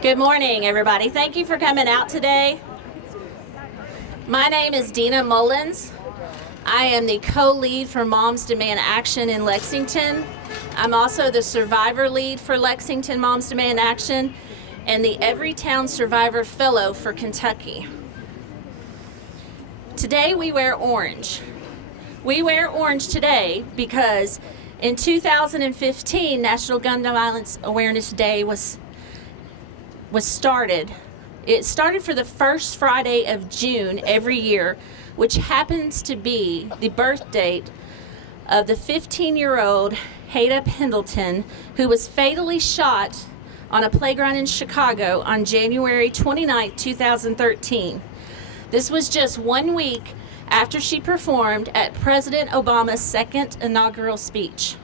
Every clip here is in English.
Good morning, everybody. Thank you for coming out today. My name is Dina Mullins. I am the co-lead for Moms Demand Action in Lexington. I'm also the survivor lead for Lexington Moms Demand Action and the Everytown Survivor Fellow for Kentucky. Today we wear orange. We wear orange today because in 2015, National Gun Violence Awareness Day was started. It started for the first Friday of June every year, which happens to be the birth date of the 15-year-old Haida Pendleton, who was fatally shot on a playground in Chicago on January 29, 2013. This was just 1 week after she performed at President Obama's second inaugural speech.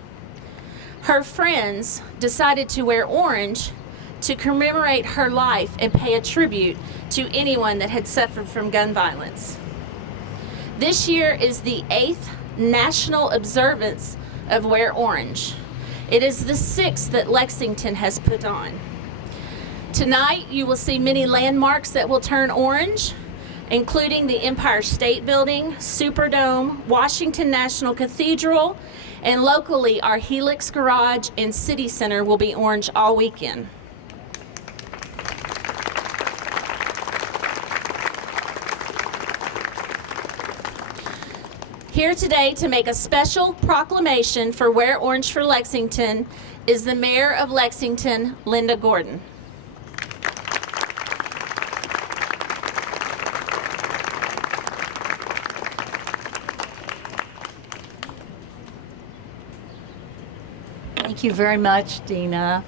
Her friends decided to wear orange to commemorate her life and pay a tribute to anyone that had suffered from gun violence. This year is the 8th national observance of Wear Orange. It is the 6th that Lexington has put on. Tonight you will see many landmarks that will turn orange, including the Empire State Building, Superdome, Washington National Cathedral, and locally our Helix Garage and City Center will be orange all weekend. Here today to make a special proclamation for Wear Orange for Lexington is the Mayor of Lexington, Linda Gordon. Thank you very much, Dina.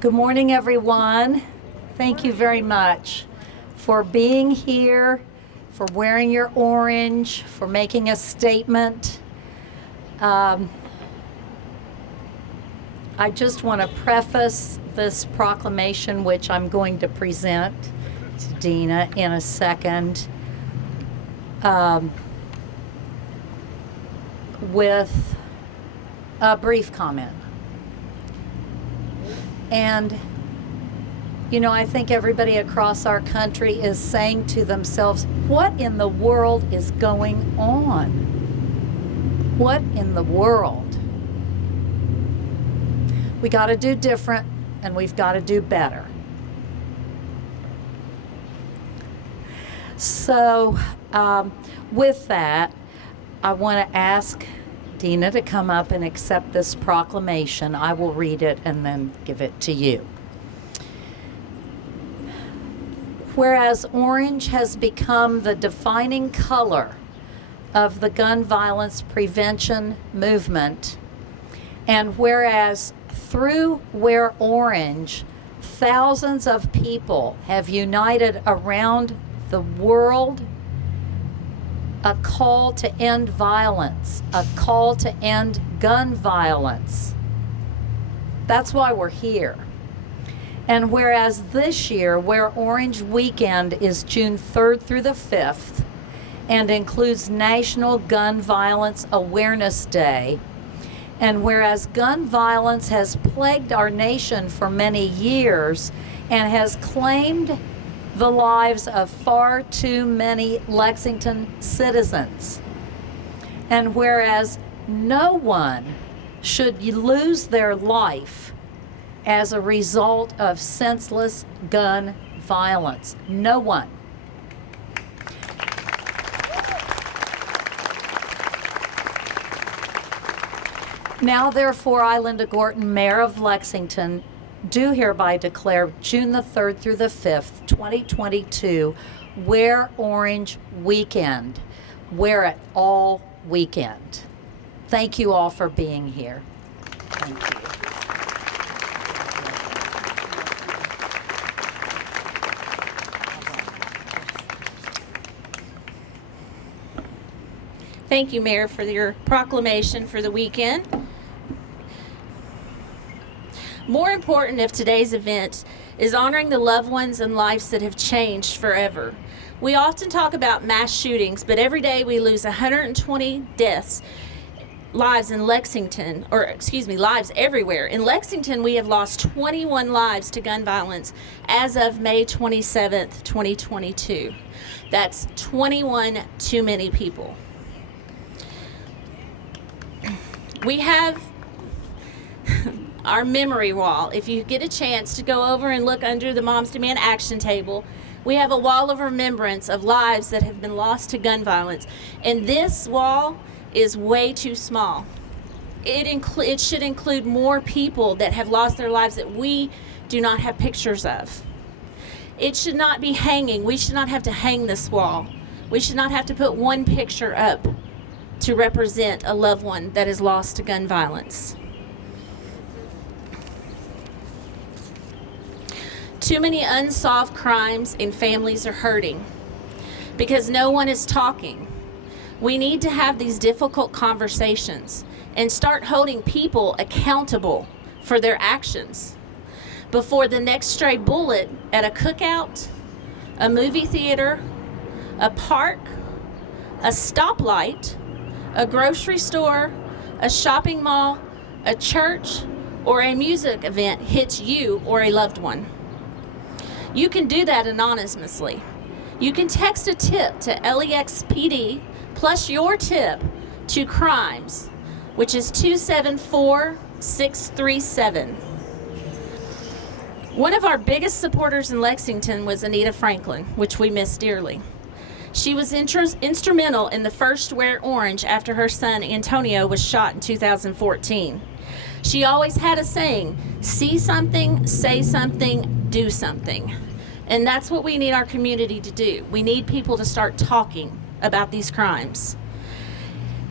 Good morning, everyone. Thank you very much for being here, for wearing your orange, for making a statement. I just want to preface this proclamation, which I'm going to present to Dina in a second, with a brief comment. And, you know, I think everybody across our country is saying to themselves, what in the world is going on? What in the world? We got to do different, and we've got to do better. So, with that, I want to ask Dina to come up and accept this proclamation. I will read it and then give it to you. Whereas orange has become the defining color of the gun violence prevention movement, and whereas through Wear Orange, thousands of people have united around the world, a call to end violence, a call to end gun violence. That's why we're here. And whereas this year, Wear Orange Weekend is June 3rd through the 5th and includes National Gun Violence Awareness Day, and whereas gun violence has plagued our nation for many years and has claimed the lives of far too many Lexington citizens, and whereas no one should lose their life as a result of senseless gun violence. No one. Now, therefore, I, Linda Gordon, Mayor of Lexington, do hereby declare June the 3rd through the 5th, 2022, Wear Orange Weekend. Wear it all weekend. Thank you all for being here. Thank you. Thank you, Mayor, for your proclamation for the weekend. More important of today's event is honoring the loved ones and lives that have changed forever. We often talk about mass shootings, but every day we lose 120 deaths lives in Lexington, or excuse me, lives everywhere. In Lexington, we have lost 21 lives to gun violence as of May 27th, 2022. That's 21 too many people. We have our memory wall. If you get a chance to go over and look under the Moms Demand Action table, we have a wall of remembrance of lives that have been lost to gun violence. And this wall is way too small. It should include more people that have lost their lives that we do not have pictures of. It should not be hanging. We should not have to hang this wall. We should not have to put one picture up to represent a loved one that is lost to gun violence. Too many unsolved crimes and families are hurting because no one is talking. We need to have these difficult conversations and start holding people accountable for their actions. Before the next stray bullet at a cookout, a movie theater, a park, a stoplight, a grocery store, a shopping mall, a church, or a music event hits you or a loved one. You can do that anonymously. You can text a tip to LEXPD plus your tip to crimes, which is 274-637. One of our biggest supporters in Lexington was Anita Franklin, which we miss dearly. She was instrumental in the first Wear Orange after her son Antonio was shot in 2014. She always had a saying, see something, say something, do something. And that's what we need our community to do. We need people to start talking about these crimes.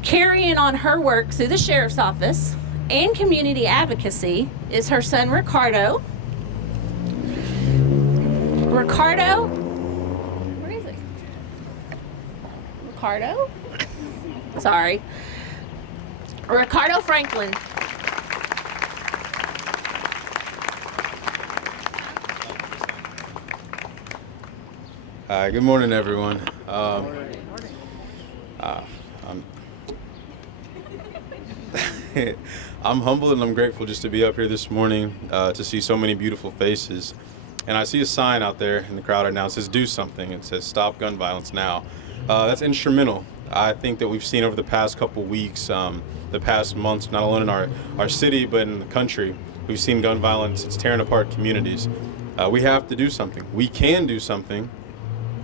Carrying on her work through the sheriff's office and community advocacy is her son Ricardo. Ricardo? Where is he? Ricardo? Sorry. Ricardo Franklin. Hi, good morning, everyone. I'm humbled and I'm grateful just to be up here this morning to see so many beautiful faces. And I see a sign out there in the crowd right now. It says, do something. It says, stop gun violence now. That's instrumental. I think that we've seen over the past couple weeks, the past months, not only in our city, but in the country, we've seen gun violence. It's tearing apart communities. We have to do something. We can do something.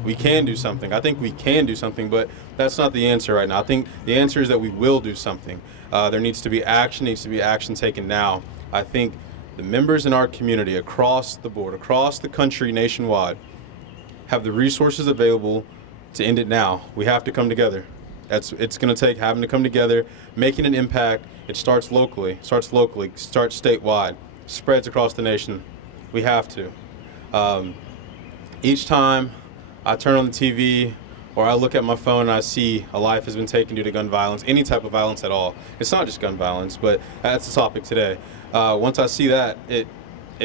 We can do something. I think we can do something, but that's not the answer right now. I think the answer is that we will do something. There needs to be action taken now. I think the members in our community across the board, across the country, nationwide, have the resources available to end it now. We have to come together. It's going to take having to come together, making an impact. It starts locally, starts statewide, spreads across the nation. We have to. Each time I turn on the TV or I look at my phone and I see a life has been taken due to gun violence, any type of violence at all. It's not just gun violence, but that's the topic today. Once I see that, it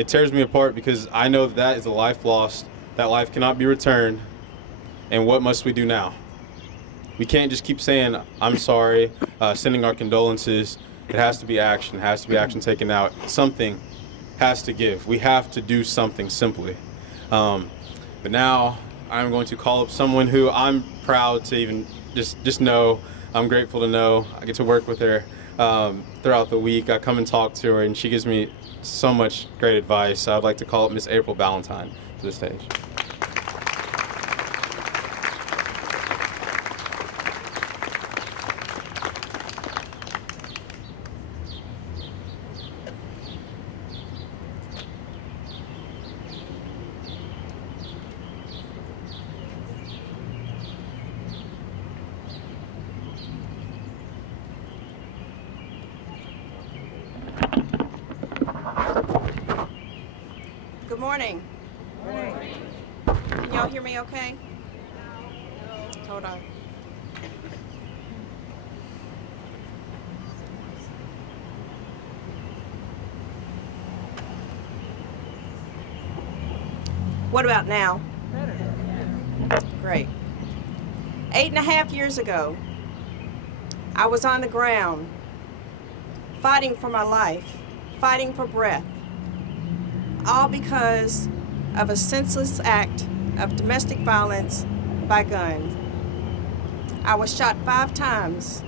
tears me apart because I know that is a life lost, that life cannot be returned, and what must we do now? We can't just keep saying, I'm sorry, sending our condolences. It has to be action. It has to be action taken now. Something has to give. We have to do something simply. But now I'm going to call up someone who I'm proud to even just know. I'm grateful to know. I get to work with her throughout the week. I come and talk to her, and she gives me so much great advice. I'd like to call up Miss April Valentine to the stage. Good morning. Can y'all hear me okay? Hold on. What about now? Great. 8.5 years ago, I was on the ground fighting for my life, fighting for breath, all because of a senseless act of domestic violence by gun. I was shot 5 times,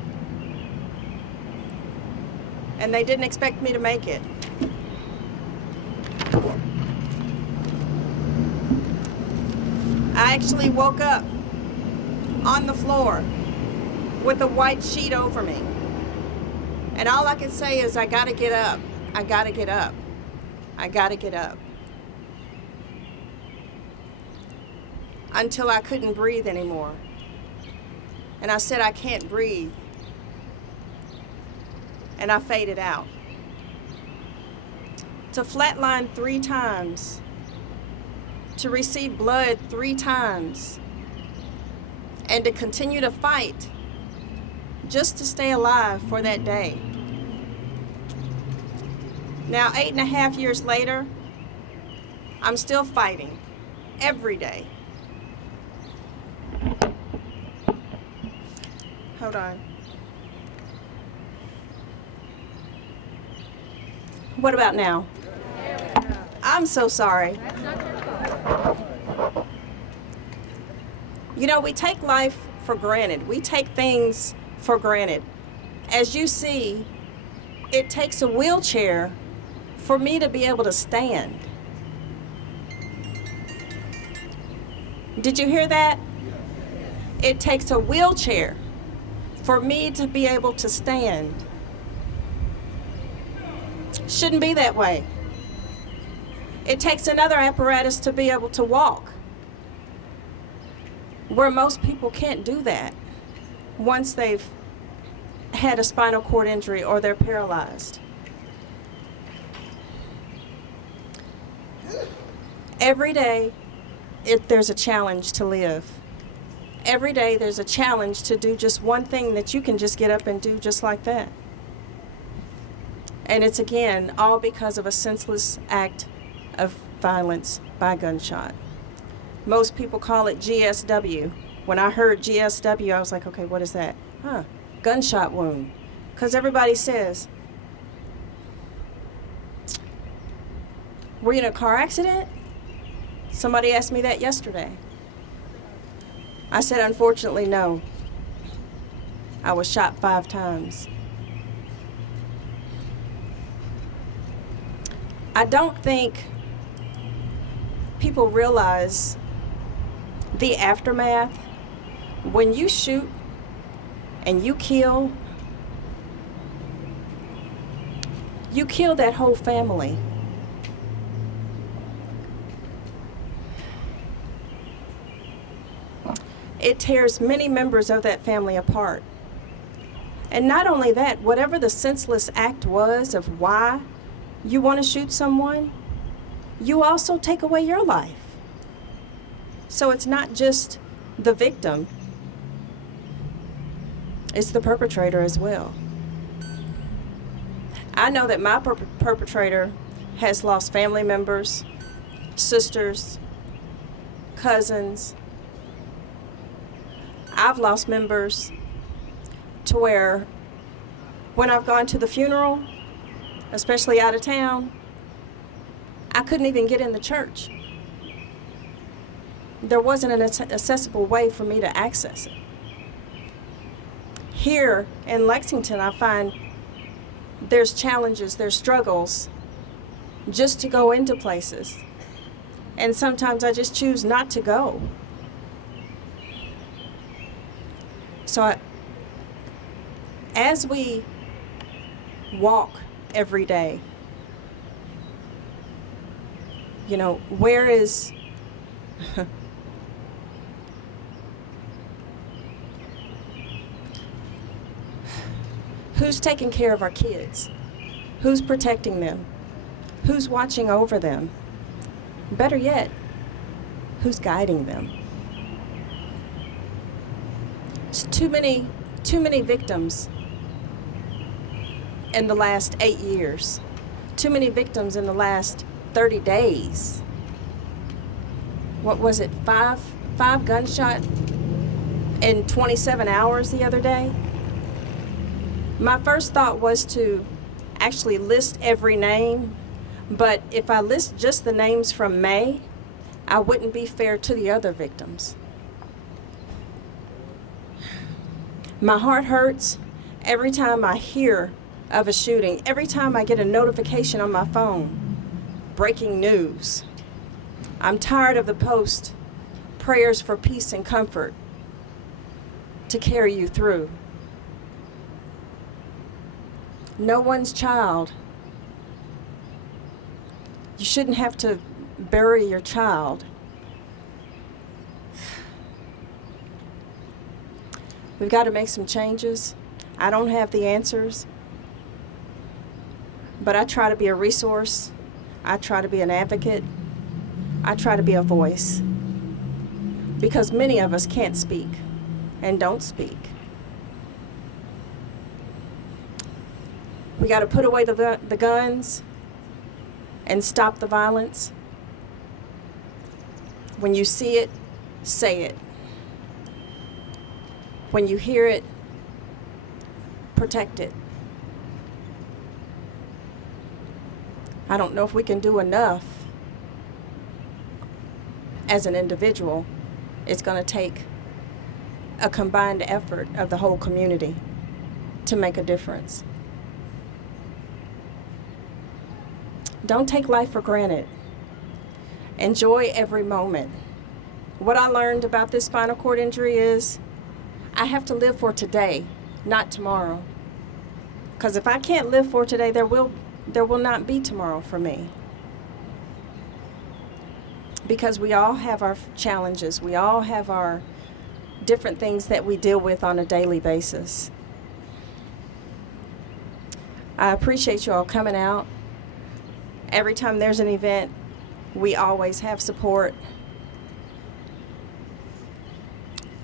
and they didn't expect me to make it. I actually woke up on the floor with a white sheet over me. And all I could say is, I gotta get up. I gotta get up. I gotta get up. Until I couldn't breathe anymore. And I said, I can't breathe. And I faded out. To flatline 3 times. To receive blood 3 times. And to continue to fight just to stay alive for that day. Now, 8.5 years later, I'm still fighting every day. Hold on. What about now? I'm so sorry. You know, we take life for granted. We take things for granted. As you see, it takes a wheelchair for me to be able to stand. Did you hear that? It takes a wheelchair for me to be able to stand. Shouldn't be that way. It takes another apparatus to be able to walk, where most people can't do that once they've had a spinal cord injury or they're paralyzed. Every day, there's a challenge to live. Every day, there's a challenge to do just one thing that you can just get up and do just like that. And it's, again, all because of a senseless act of violence by gunshot. Most people call it GSW. When I heard GSW, I was like, okay, what is that? Gunshot wound. Because everybody says, were you in a car accident? Somebody asked me that yesterday. I said, unfortunately, no. I was shot 5 times. I don't think people realize the aftermath. When you shoot and you kill that whole family. It tears many members of that family apart. And not only that, whatever the senseless act was of why you want to shoot someone, you also take away your life. So it's not just the victim, it's the perpetrator as well. I know that my perpetrator has lost family members, sisters, cousins. I've lost members to where when I've gone to the funeral, especially out of town, I couldn't even get in the church. There wasn't an accessible way for me to access it. Here in Lexington, I find there's challenges, there's struggles just to go into places. And sometimes I just choose not to go. So as we walk every day, you know, where is who's taking care of our kids? Who's protecting them? Who's watching over them? Better yet, who's guiding them? It's too many victims in the last 8 years. Too many victims in the last 30 days. What was it, five gunshot in 27 hours the other day? My first thought was to actually list every name, but if I list just the names from May, I wouldn't be fair to the other victims. My heart hurts every time I hear of a shooting, every time I get a notification on my phone, breaking news. I'm tired of the post, prayers for peace and comfort to carry you through. No one's child. You shouldn't have to bury your child. We've got to make some changes. I don't have the answers, but I try to be a resource. I try to be an advocate. I try to be a voice, because many of us can't speak and don't speak. We got to put away the guns and stop the violence. When you see it, say it. When you hear it, protect it. I don't know if we can do enough as an individual. It's going to take a combined effort of the whole community to make a difference. Don't take life for granted. Enjoy every moment. What I learned about this spinal cord injury is I have to live for today, not tomorrow. Because if I can't live for today, there will not be tomorrow for me. Because we all have our challenges. We all have our different things that we deal with on a daily basis. I appreciate you all coming out. Every time there's an event, we always have support.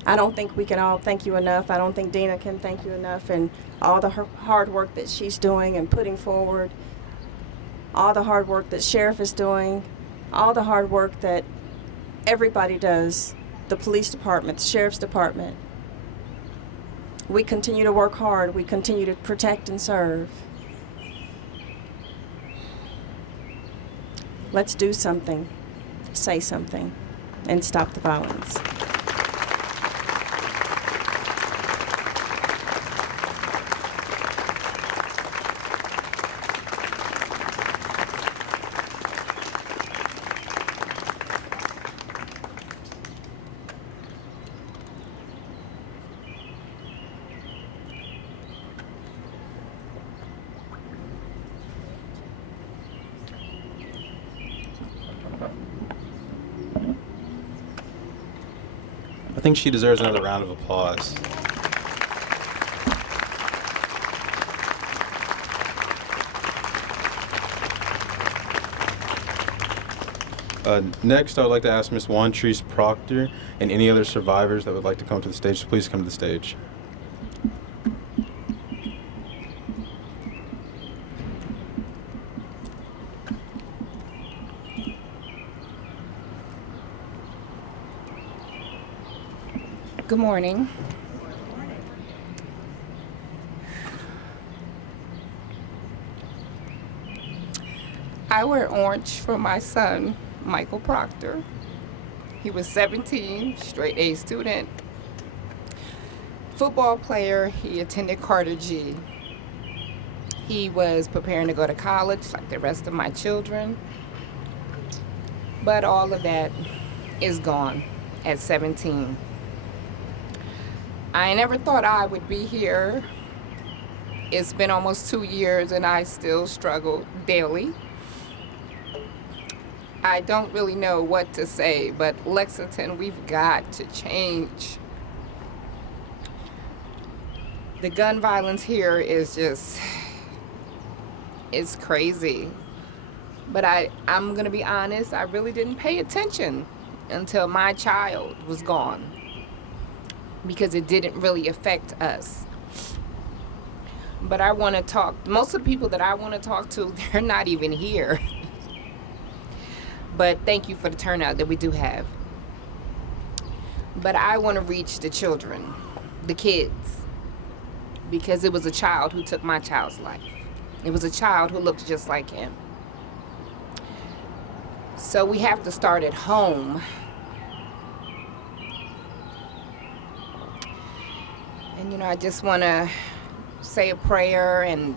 I don't think we can all thank you enough. I don't think Dina can thank you enough, and all the hard work that she's doing and putting forward, all the hard work that Sheriff is doing, all the hard work that everybody does, the police department, the Sheriff's Department. We continue to work hard. We continue to protect and serve. Let's do something, say something, and stop the violence. I think she deserves another round of applause. Next, I would like to ask Miss Juan, Trice, Proctor, and any other survivors that would like to come to the stage, please come to the stage. Good morning. I wear orange for my son, Michael Proctor. He was 17, straight A student. Football player, he attended Carter G. He was preparing to go to college like the rest of my children. But all of that is gone at 17. I never thought I would be here. It's been almost 2 years and I still struggle daily. I don't really know what to say, but Lexington, we've got to change. The gun violence here is just, it's crazy. But I'm gonna be honest, I really didn't pay attention until my child was gone, because it didn't really affect us. But I want to talk, most of the people that I want to talk to, they're not even here. But thank you for the turnout that we do have. But I want to reach the children, the kids, because it was a child who took my child's life. It was a child who looked just like him. So we have to start at home. And, I just want to say a prayer and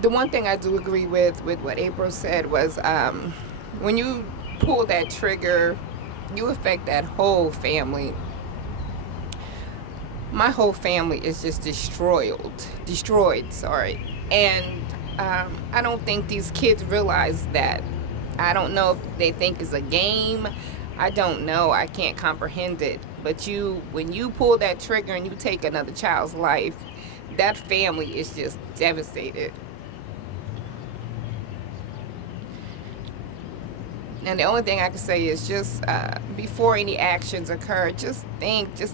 the one thing I do agree with what April said was when you pull that trigger, you affect that whole family. My whole family is just destroyed, and I don't think these kids realize that. I don't know if they think it's a game. I don't know. I can't comprehend it. But when you pull that trigger and you take another child's life, that family is just devastated. And the only thing I can say is just before any actions occur, just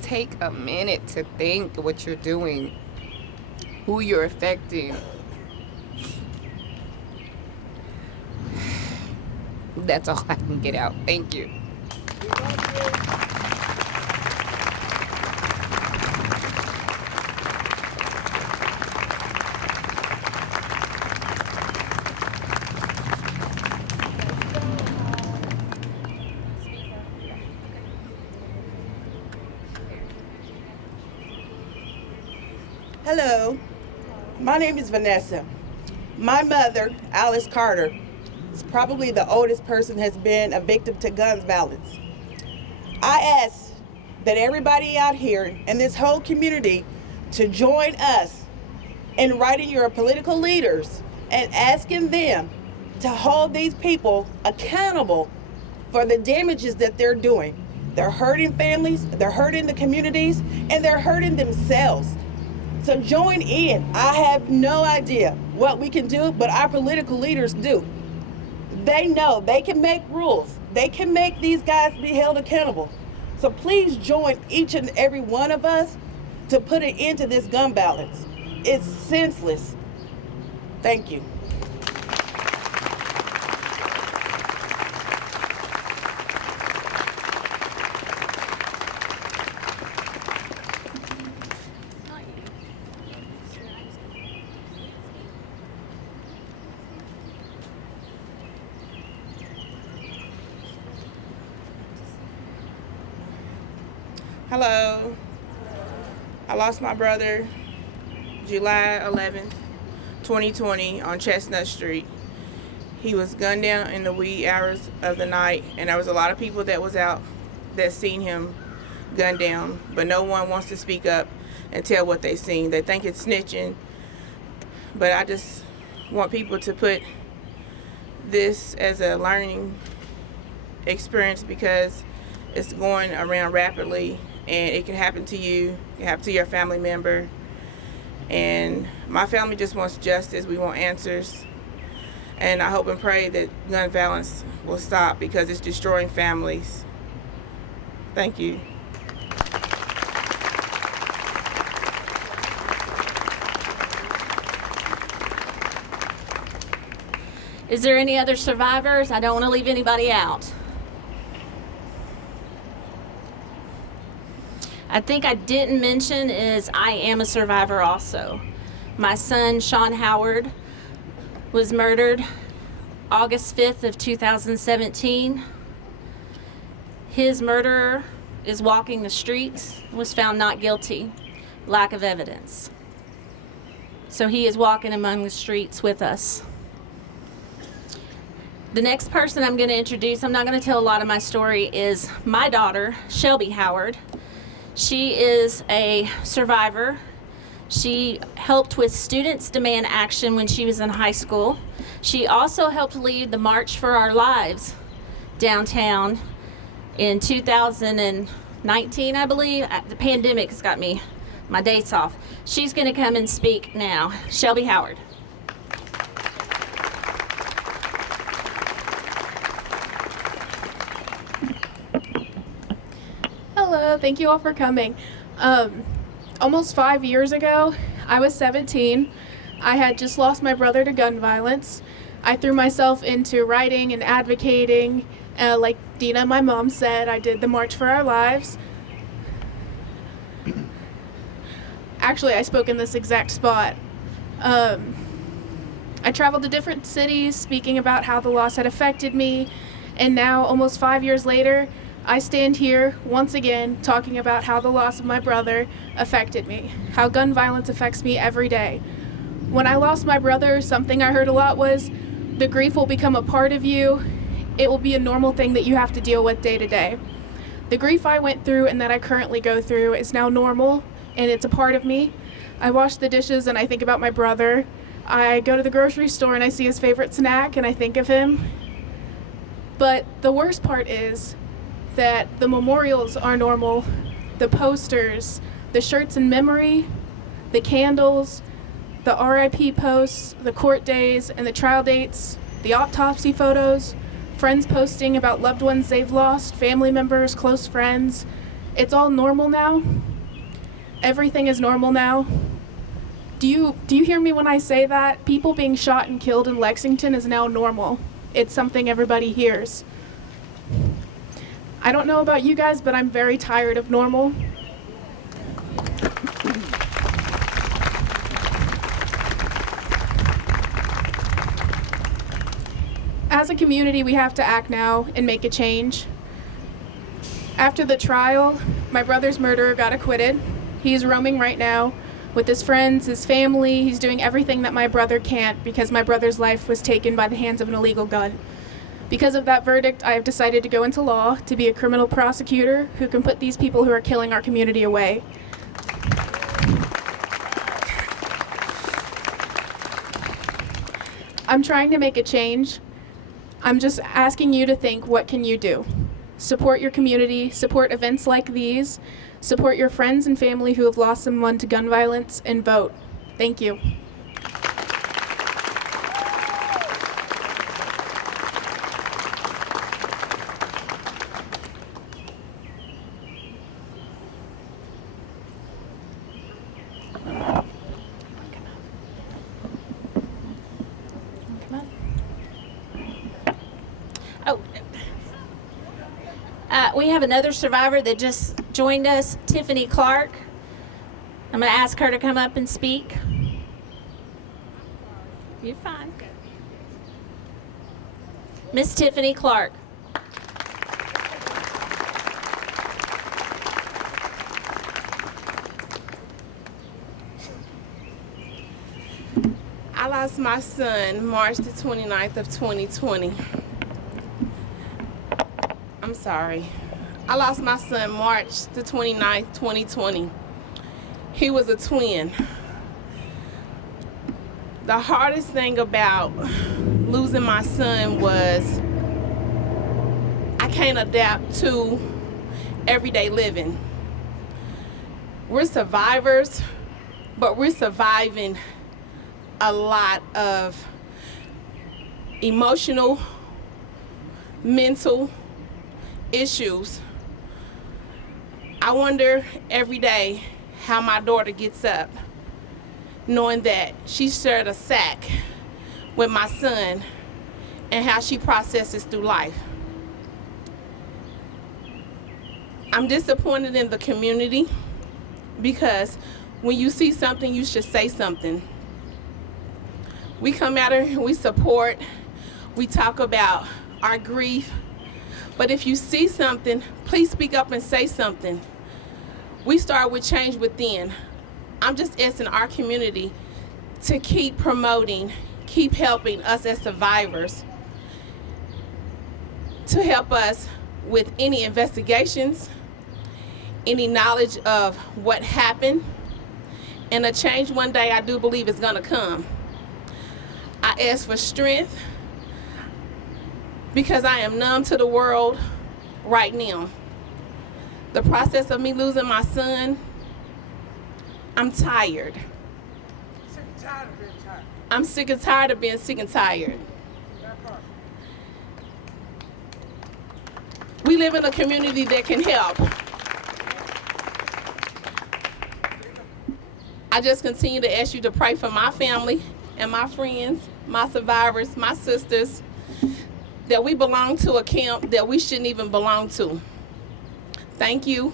take a minute to think what you're doing, who you're affecting. That's all I can get out. Thank you. Hello, my name is Vanessa. My mother, Alice Carter, is probably the oldest person has been a victim to gun violence. I ask that everybody out here and this whole community to join us in writing your political leaders and asking them to hold these people accountable for the damages that they're doing. They're hurting families, they're hurting the communities, and they're hurting themselves. So join in. I have no idea what we can do, but our political leaders do. They know they can make rules. They can make these guys be held accountable. So please join each and every one of us to put an end to this gun violence. It's senseless. Thank you. Hello. I lost my brother July 11th, 2020 on Chestnut Street. He was gunned down in the wee hours of the night, and there was a lot of people that was out that seen him gunned down, but no one wants to speak up and tell what they seen. They think it's snitching, but I just want people to put this as a learning experience because it's going around rapidly. And it can happen to you, it can happen to your family member. And my family just wants justice. We want answers. And I hope and pray that gun violence will stop because it's destroying families. Thank you. Is there any other survivors? I don't want to leave anybody out. I think I didn't mention is I am a survivor also. My son, Sean Howard, was murdered August 5th of 2017. His murderer is walking the streets, was found not guilty, lack of evidence. So he is walking among the streets with us. The next person I'm going to introduce, I'm not going to tell a lot of my story, is my daughter, Shelby Howard. She is a survivor. She helped with Students Demand Action when she was in high school. She also helped lead the March for Our Lives downtown in 2019, I believe. The pandemic has got my dates off. She's going to come and speak now. Shelby Howard. Hello, thank you all for coming. Almost 5 years ago, I was 17. I had just lost my brother to gun violence. I threw myself into writing and advocating Like Dina, my mom, said, I did the March for Our Lives. Actually, I spoke in this exact spot. I traveled to different cities speaking about how the loss had affected me, and now, almost 5 years later, I stand here once again talking about how the loss of my brother affected me, how gun violence affects me every day. When I lost my brother, something I heard a lot was, the grief will become a part of you. It will be a normal thing that you have to deal with day to day. The grief I went through and that I currently go through is now normal, and it's a part of me. I wash the dishes and I think about my brother. I go to the grocery store and I see his favorite snack and I think of him. But the worst part is that the memorials are normal, the posters, the shirts in memory, the candles, the RIP posts, the court days and the trial dates, the autopsy photos, friends posting about loved ones they've lost, family members, close friends. It's all normal now. Everything is normal now. Do you hear me when I say that? People being shot and killed in Lexington is now normal. It's something everybody hears. I don't know about you guys, but I'm very tired of normal. As a community, we have to act now and make a change. After the trial, my brother's murderer got acquitted. He's roaming right now with his friends, his family. He's doing everything that my brother can't because my brother's life was taken by the hands of an illegal gun. Because of that verdict, I have decided to go into law to be a criminal prosecutor who can put these people who are killing our community away. I'm trying to make a change. I'm just asking you to think, what can you do? Support your community, support events like these, support your friends and family who have lost someone to gun violence, and vote. Thank you. We have another survivor that just joined us, Tiffany Clark. I'm going to ask her to come up and speak. You're fine. Miss Tiffany Clark. I lost my son March the 29th of 2020. I'm sorry. I lost my son March the 29th, 2020. He was a twin. The hardest thing about losing my son was I can't adapt to everyday living. We're survivors, but we're surviving a lot of emotional, mental issues. I wonder every day how my daughter gets up knowing that she shared a sack with my son and how she processes through life. I'm disappointed in the community because when you see something, you should say something. We come out here, we support, we talk about our grief, but if you see something, please speak up and say something. We start with change within. I'm just asking our community to keep promoting, keep helping us as survivors, to help us with any investigations, any knowledge of what happened, and a change one day I do believe is gonna come. I ask for strength because I am numb to the world right now. The process of me losing my son, I'm tired. Sick and tired of being tired. I'm sick and tired of being sick and tired. We live in a community that can help. I just continue to ask you to pray for my family and my friends, my survivors, my sisters, that we belong to a camp that we shouldn't even belong to. Thank you.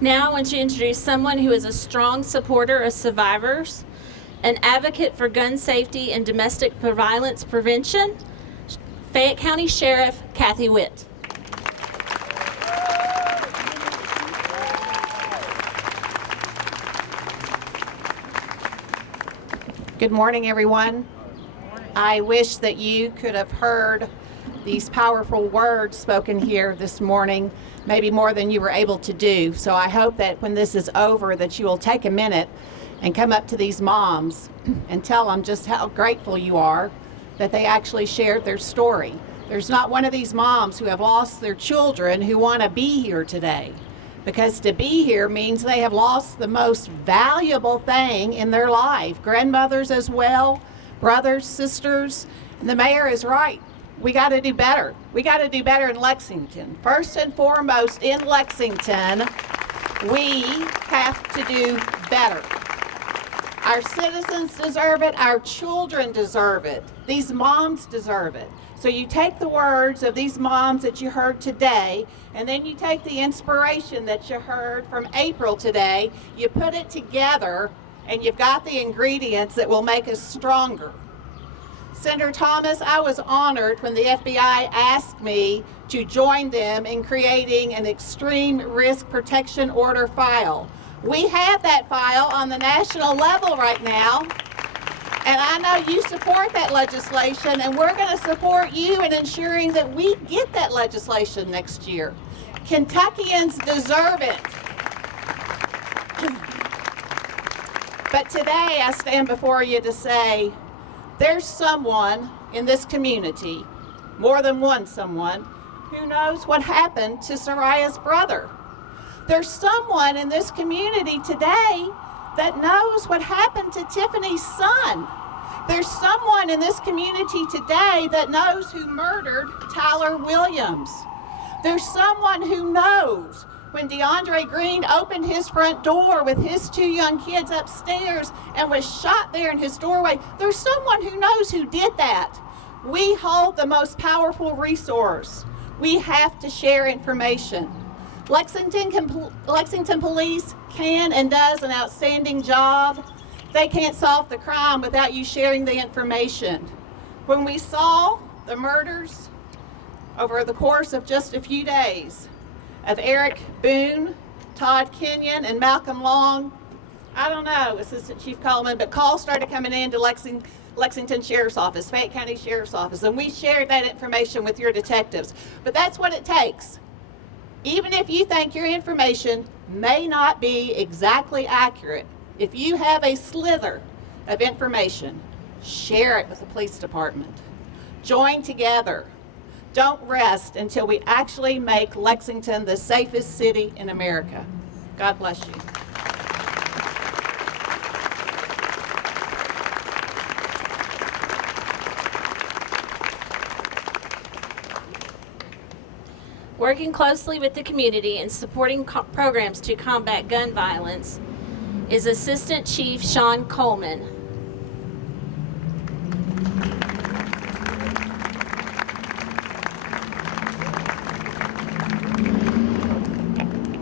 Now I want to introduce someone who is a strong supporter of survivors, an advocate for gun safety and domestic violence prevention, Fayette County Sheriff Kathy Witt. Good morning, everyone. I wish that you could have heard these powerful words spoken here this morning, maybe more than you were able to do. So I hope that when this is over that you will take a minute and come up to these moms and tell them just how grateful you are that they actually shared their story. There's not one of these moms who have lost their children who want to be here today, because to be here means they have lost the most valuable thing in their life. Grandmothers as well, brothers, sisters. And the mayor is right. We got to do better. We got to do better in Lexington. First and foremost, in Lexington, we have to do better. Our citizens deserve it. Our children deserve it. These moms deserve it. So you take the words of these moms that you heard today, and then you take the inspiration that you heard from April today, you put it together, and you've got the ingredients that will make us stronger. Senator Thomas, I was honored when the FBI asked me to join them in creating an extreme risk protection order file. We have that file on the national level right now, and I know you support that legislation, and we're going to support you in ensuring that we get that legislation next year. Kentuckians deserve it. But today I stand before you to say, there's someone in this community, more than one someone, who knows what happened to Soraya's brother. There's someone in this community today that knows what happened to Tiffany's son. There's someone in this community today that knows who murdered Tyler Williams. There's someone who knows when DeAndre Green opened his front door with his two young kids upstairs and was shot there in his doorway. There's someone who knows who did that. We hold the most powerful resource. We have to share information. Lexington Police can and does an outstanding job. They can't solve the crime without you sharing the information. When we saw the murders over the course of just a few days of Eric Boone, Todd Kenyon, and Malcolm Long, I don't know, Assistant Chief Coleman, but calls started coming into Lexington Sheriff's Office, Fayette County Sheriff's Office, and we shared that information with your detectives. But that's what it takes. Even if you think your information may not be exactly accurate, if you have a slither of information, share it with the police department. Join together. Don't rest until we actually make Lexington the safest city in America. God bless you. Working closely with the community and supporting programs to combat gun violence is Assistant Chief Sean Coleman.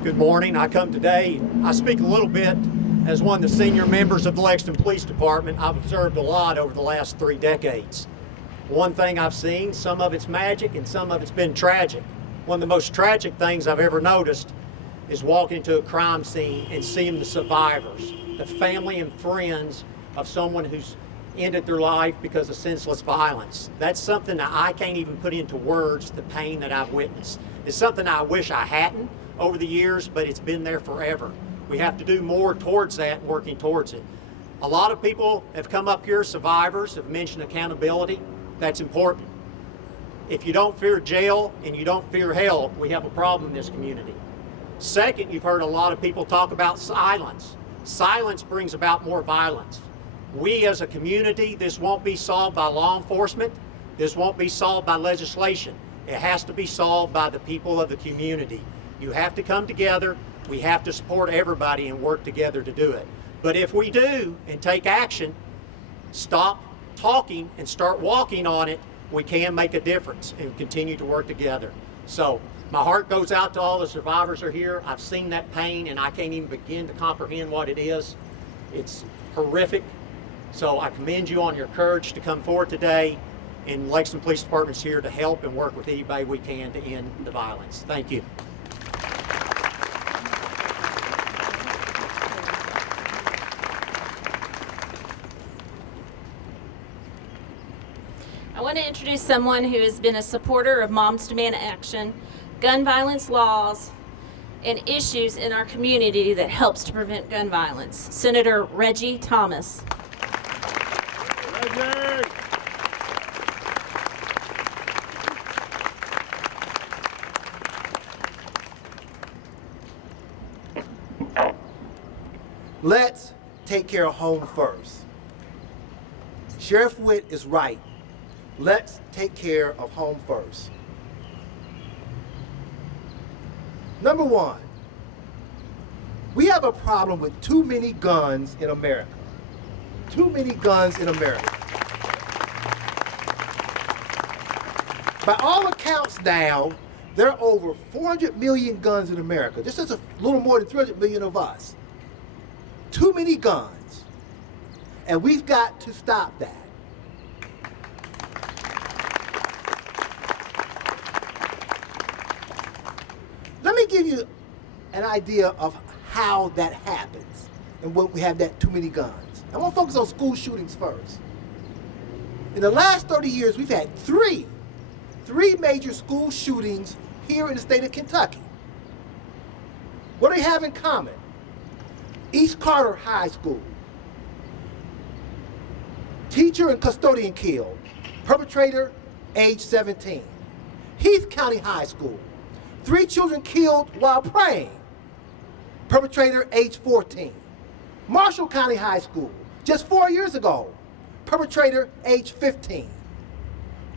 Good morning. I come today, I speak a little bit as one of the senior members of the Lexington Police Department. I've observed a lot over the last 3 decades. One thing I've seen, some of it's magic and some of it's been tragic. One of the most tragic things I've ever noticed is walking to a crime scene and seeing the survivors, the family and friends of someone who's ended their life because of senseless violence. That's something that I can't even put into words, the pain that I've witnessed. It's something I wish I hadn't over the years, but it's been there forever. We have to do more towards that, working towards it. A lot of people have come up here, survivors, have mentioned accountability. That's important. If you don't fear jail and you don't fear hell, we have a problem in this community. Second, you've heard a lot of people talk about silence. Silence brings about more violence. We as a community, this won't be solved by law enforcement. This won't be solved by legislation. It has to be solved by the people of the community. You have to come together. We have to support everybody and work together to do it. But if we do and take action, stop talking and start walking on it, we can make a difference and continue to work together. So my heart goes out to all the survivors who are here. I've seen that pain and I can't even begin to comprehend what it is. It's horrific. So I commend you on your courage to come forward today, and Lexington Police Department's here to help and work with anybody we can to end the violence. Thank you. I want to introduce someone who has been a supporter of Moms Demand Action, gun violence laws, and issues in our community that helps to prevent gun violence. Senator Reggie Thomas. Let's take care of home first. Sheriff Witt is right. Let's take care of home first. Number one, we have a problem with too many guns in America. Too many guns in America. By all accounts now, there are over 400 million guns in America. This is a little more than 300 million of us. Too many guns. And we've got to stop that. Let me give you an idea of how that happens and when we have that too many guns. I want to focus on school shootings first. In the last 30 years, we've had three major school shootings here in the state of Kentucky. What do they have in common? East Carter High School. Teacher and custodian killed. Perpetrator, age 17. Heath County High School. 3 children killed while praying. Perpetrator, age 14. Marshall County High School, just 4 years ago. Perpetrator, age 15.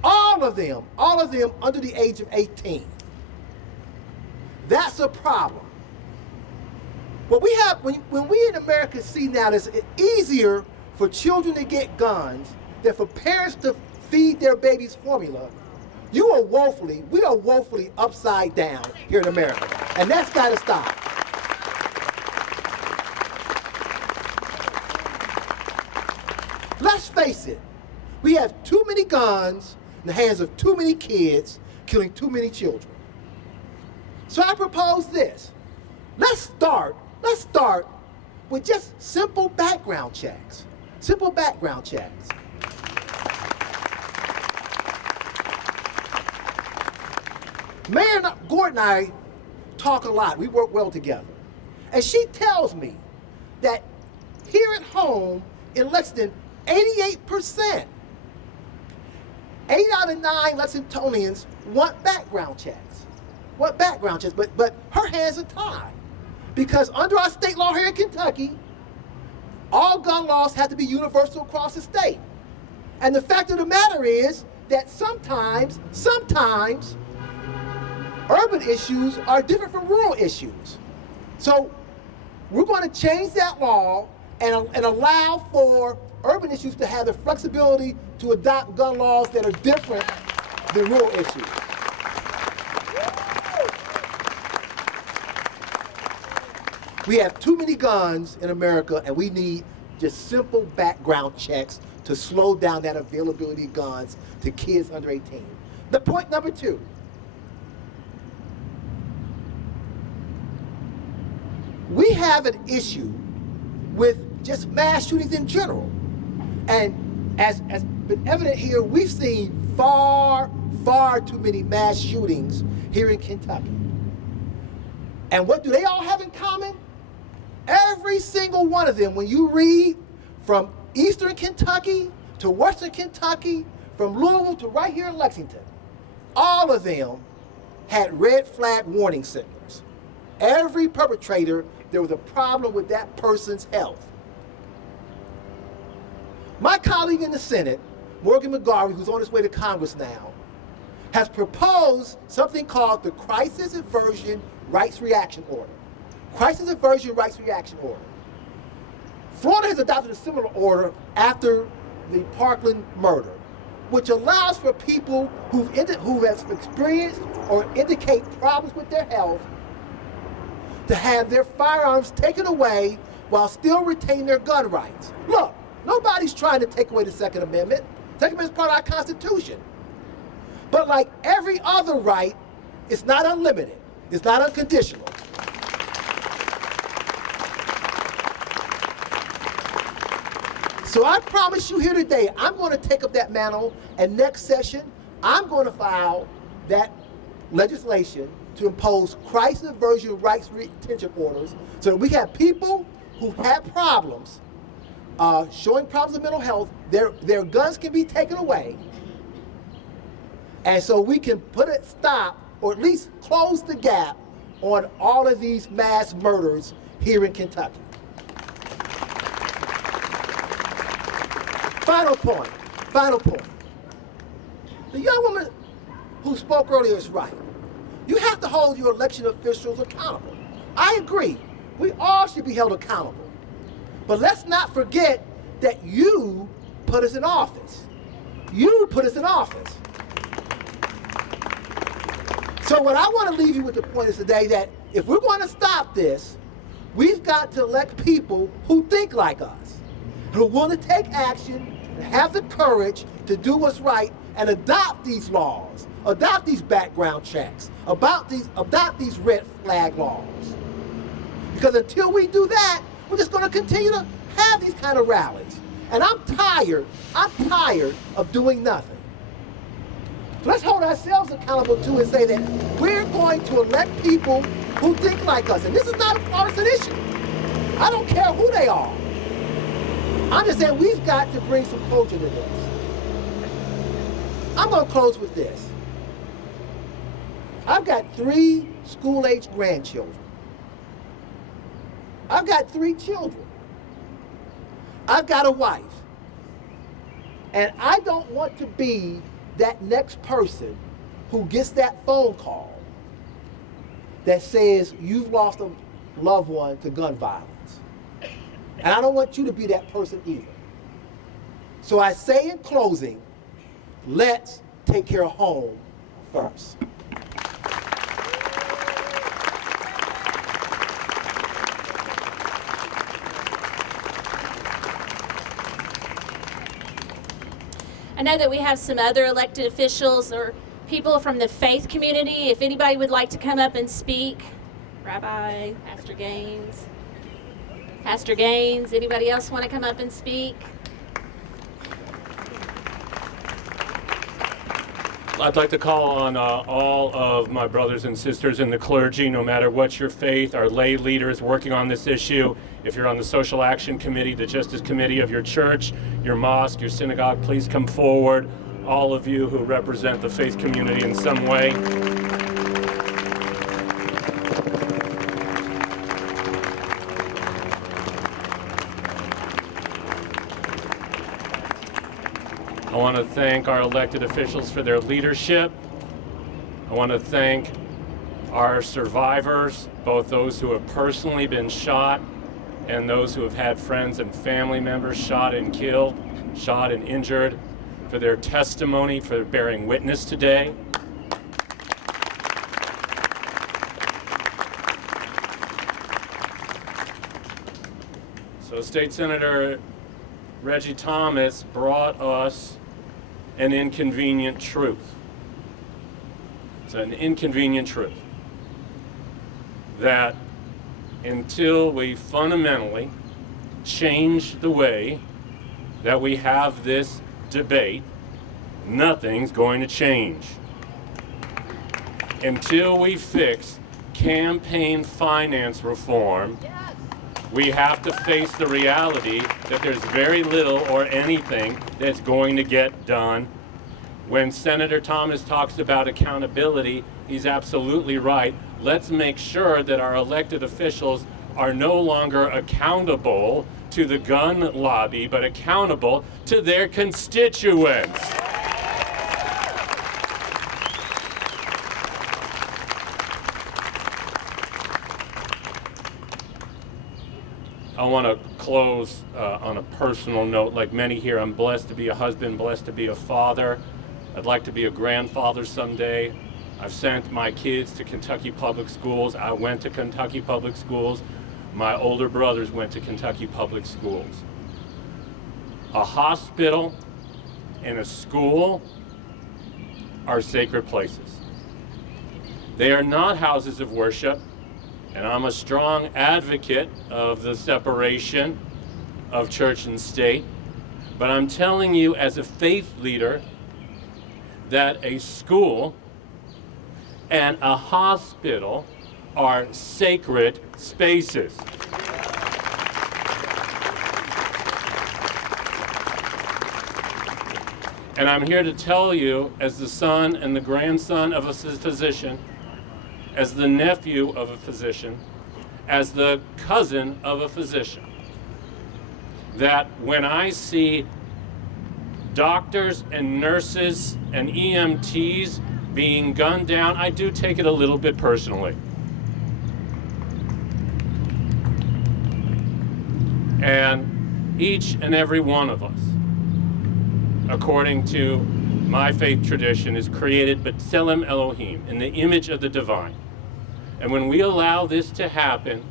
All of them under the age of 18. That's a problem. What we have, when we in America see now, it's easier for children to get guns than for parents to feed their babies formula. We are woefully upside down here in America. And that's got to stop. Let's face it, we have too many guns in the hands of too many kids, killing too many children. So I propose this. Let's start with just simple background checks. Simple background checks. Mayor Gordon and I talk a lot. We work well together. And she tells me that here at home in Lexington, 88%, 8 out of 9 Lexingtonians want background checks. But her hands are tied. Because under our state law here in Kentucky, all gun laws have to be universal across the state. And the fact of the matter is that sometimes urban issues are different from rural issues. So we're going to change that law and allow for urban issues to have the flexibility to adopt gun laws that are different than rural issues. We have too many guns in America, and we need just simple background checks to slow down that availability of guns to kids under 18. The point number 2. We have an issue with just mass shootings in general. And as been evident here, we've seen far too many mass shootings here in Kentucky. And what do they all have in common? Every single one of them, when you read from eastern Kentucky to western Kentucky, from Louisville to right here in Lexington, all of them had red flag warning signals. Every perpetrator, there was a problem with that person's health. My colleague in the Senate, Morgan McGarvey, who's on his way to Congress now, has proposed something called the Crisis Aversion Rights Reaction Order. Crisis Aversion Rights Reaction Order. Florida has adopted a similar order after the Parkland murder, which allows for people who have experienced or indicate problems with their health to have their firearms taken away while still retaining their gun rights. Look, nobody's trying to take away the Second Amendment. The Second Amendment is part of our Constitution. But like every other right, it's not unlimited. It's not unconditional. So I promise you here today, I'm going to take up that mantle, and next session, I'm going to file that legislation to impose crisis aversion rights retention orders so that we have people who have problems, showing problems of mental health, their guns can be taken away, and so we can put a stop, or at least close the gap on all of these mass murders here in Kentucky. Final point. The young woman who spoke earlier is right. You have to hold your election officials accountable. I agree. We all should be held accountable. But let's not forget that you put us in office. You put us in office. So what I want to leave you with the point is today that if we're going to stop this, we've got to elect people who think like us, who want to take action, and have the courage to do what's right and adopt these laws, adopt these background checks, adopt these red flag laws. Because until we do that, we're just going to continue to have these kind of rallies. And I'm tired of doing nothing. So let's hold ourselves accountable too and say that we're going to elect people who think like us. And this is not a partisan issue. I don't care who they are. I'm just saying we've got to bring some closure to this. I'm going to close with this. I've got 3 school-age grandchildren. I've got 3 children. I've got a wife. And I don't want to be that next person who gets that phone call that says you've lost a loved one to gun violence. And I don't want you to be that person either. So I say in closing, let's take care of home first. I know that we have some other elected officials or people from the faith community. If anybody would like to come up and speak, Rabbi, Pastor Gaines, anybody else want to come up and speak? I'd like to call on all of my brothers and sisters in the clergy, no matter what your faith, our lay leaders working on this issue. If you're on the Social Action Committee, the Justice Committee of your church, your mosque, your synagogue, please come forward. All of you who represent the faith community in some way. I want to thank our elected officials for their leadership. I want to thank our survivors, both those who have personally been shot and those who have had friends and family members shot and killed, shot and injured, for their testimony, for bearing witness today. So State Senator Reggie Thomas brought us an inconvenient truth. It's an inconvenient truth that until we fundamentally change the way that we have this debate, nothing's going to change. Until we fix campaign finance reform, we have to face the reality that there's very little or anything that's going to get done. When Senator Thomas talks about accountability, he's absolutely right. Let's make sure that our elected officials are no longer accountable to the gun lobby, but accountable to their constituents. I want to close on a personal note. Like many here, I'm blessed to be a husband, blessed to be a father. I'd like to be a grandfather someday. I've sent my kids to Kentucky public schools. I went to Kentucky public schools. My older brothers went to Kentucky public schools. A hospital and a school are sacred places. They are not houses of worship, and I'm a strong advocate of the separation of church and state. But I'm telling you as a faith leader that a school and a hospital are sacred spaces. And I'm here to tell you, as the son and the grandson of a physician, as the nephew of a physician, as the cousin of a physician, that when I see doctors and nurses and EMTs being gunned down, I do take it a little bit personally. And each and every one of us, according to my faith tradition, is created B'Tselem Elohim, in the image of the divine. And when we allow this to happen,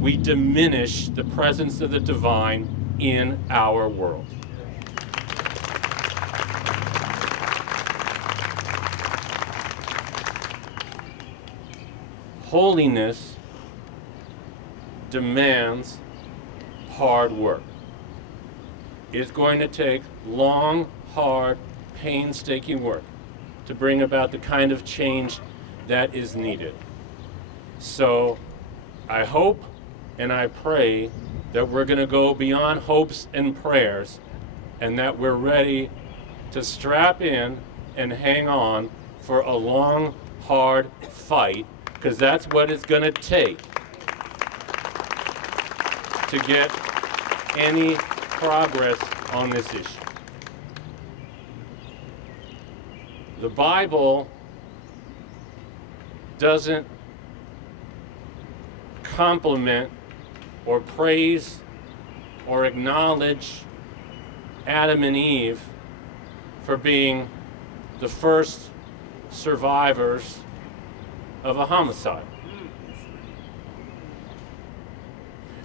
we diminish the presence of the divine in our world. Holiness demands hard work. It's going to take long, hard, painstaking work to bring about the kind of change that is needed. So I hope and I pray that we're going to go beyond hopes and prayers, and that we're ready to strap in and hang on for a long, hard fight, because that's what it's going to take to get any progress on this issue. The Bible doesn't compliment or praise or acknowledge Adam and Eve for being the first survivors of a homicide.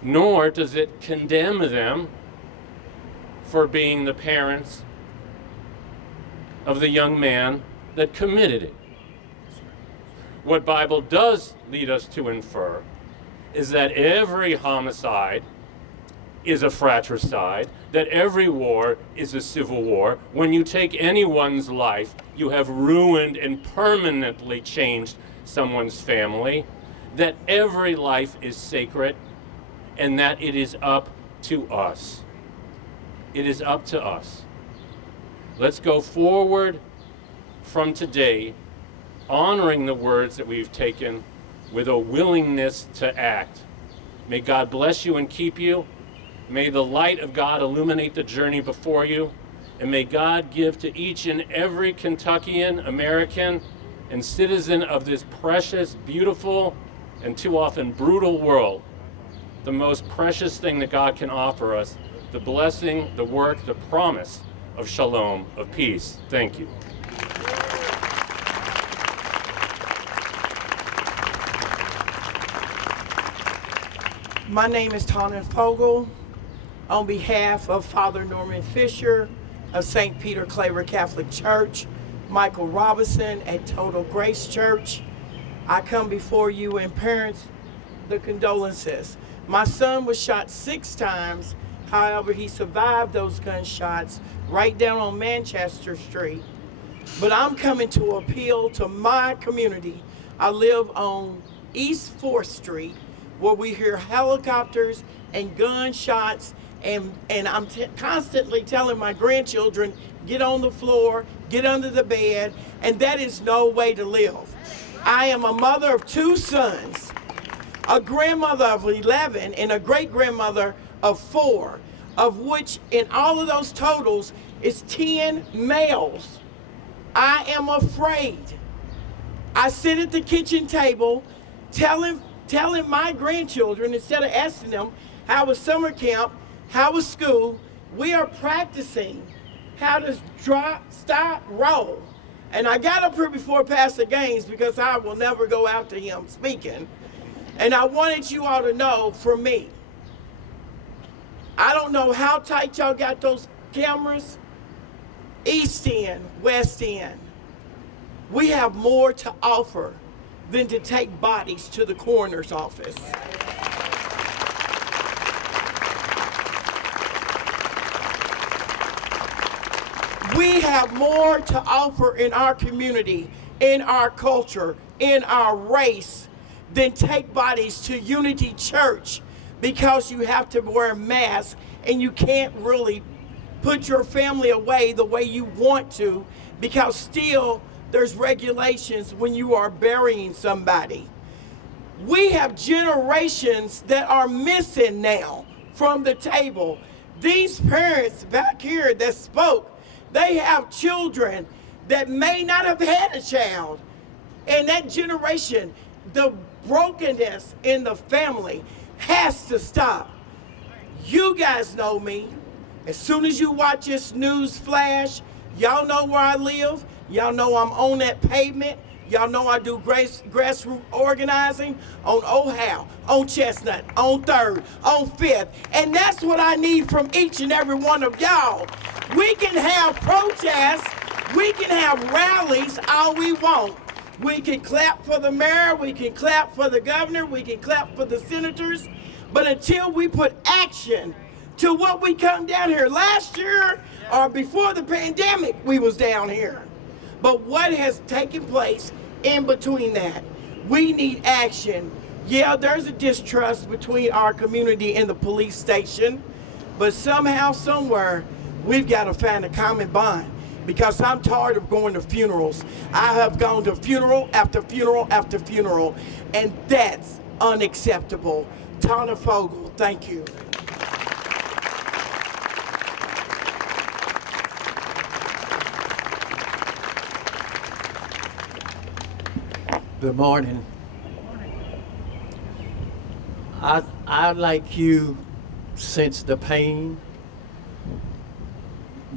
Nor does it condemn them for being the parents of the young man that committed it. What Bible does lead us to infer is that every homicide is a fratricide, that every war is a civil war. When you take anyone's life, you have ruined and permanently changed someone's family, that every life is sacred, and that it is up to us. It is up to us. Let's go forward from today, honoring the words that we've taken with a willingness to act. May God bless you and keep you. May the light of God illuminate the journey before you. And may God give to each and every Kentuckian, American, and citizen of this precious, beautiful, and too often brutal world the most precious thing that God can offer us, the blessing, the work, the promise of shalom, of peace. Thank you. My name is Tana Fogel. On behalf of Father Norman Fisher of St. Peter Claver Catholic Church, Michael Robinson at Total Grace Church, I come before you and parents the condolences. My son was shot 6 times. However, he survived those gunshots right down on Manchester Street. But I'm coming to appeal to my community. I live on East 4th Street, where we hear helicopters and gunshots, and I'm constantly telling my grandchildren, get on the floor, get under the bed, and that is no way to live. I am a mother of 2 sons, a grandmother of 11, and a great-grandmother of 4, of which in all of those totals is 10 males. I am afraid. I sit at the kitchen table telling my grandchildren, instead of asking them how was summer camp, how was school, we are practicing how to drop, stop, roll. And I got up here before Pastor Gaines because I will never go after him speaking. And I wanted you all to know, for me, I don't know how tight y'all got those cameras, East End, West End. We have more to offer than to take bodies to the coroner's office. We have more to offer in our community, in our culture, in our race, than take bodies to Unity Church because you have to wear a mask and you can't really put your family away the way you want to, because still there's regulations when you are burying somebody. We have generations that are missing now from the table. These parents back here that spoke, they have children that may not have had a child. And that generation, the brokenness in the family has to stop. You guys know me. As soon as you watch this news flash, y'all know where I live. Y'all know I'm on that pavement. Y'all know I do grassroots organizing on Ohio, on Chestnut, on 3rd, on 5th. And that's what I need from each and every one of y'all. We can have protests, we can have rallies all we want. We can clap for the mayor, we can clap for the governor, we can clap for the senators, but until we put action to what we come down here. Last year, or before the pandemic, we was down here. But what has taken place in between that? We need action. Yeah, there's a distrust between our community and the police station, but somehow, somewhere, we've got to find a common bond, because I'm tired of going to funerals. I have gone to funeral after funeral after funeral, and that's unacceptable. Tana Fogel, thank you. Good morning. I like you, sense the pain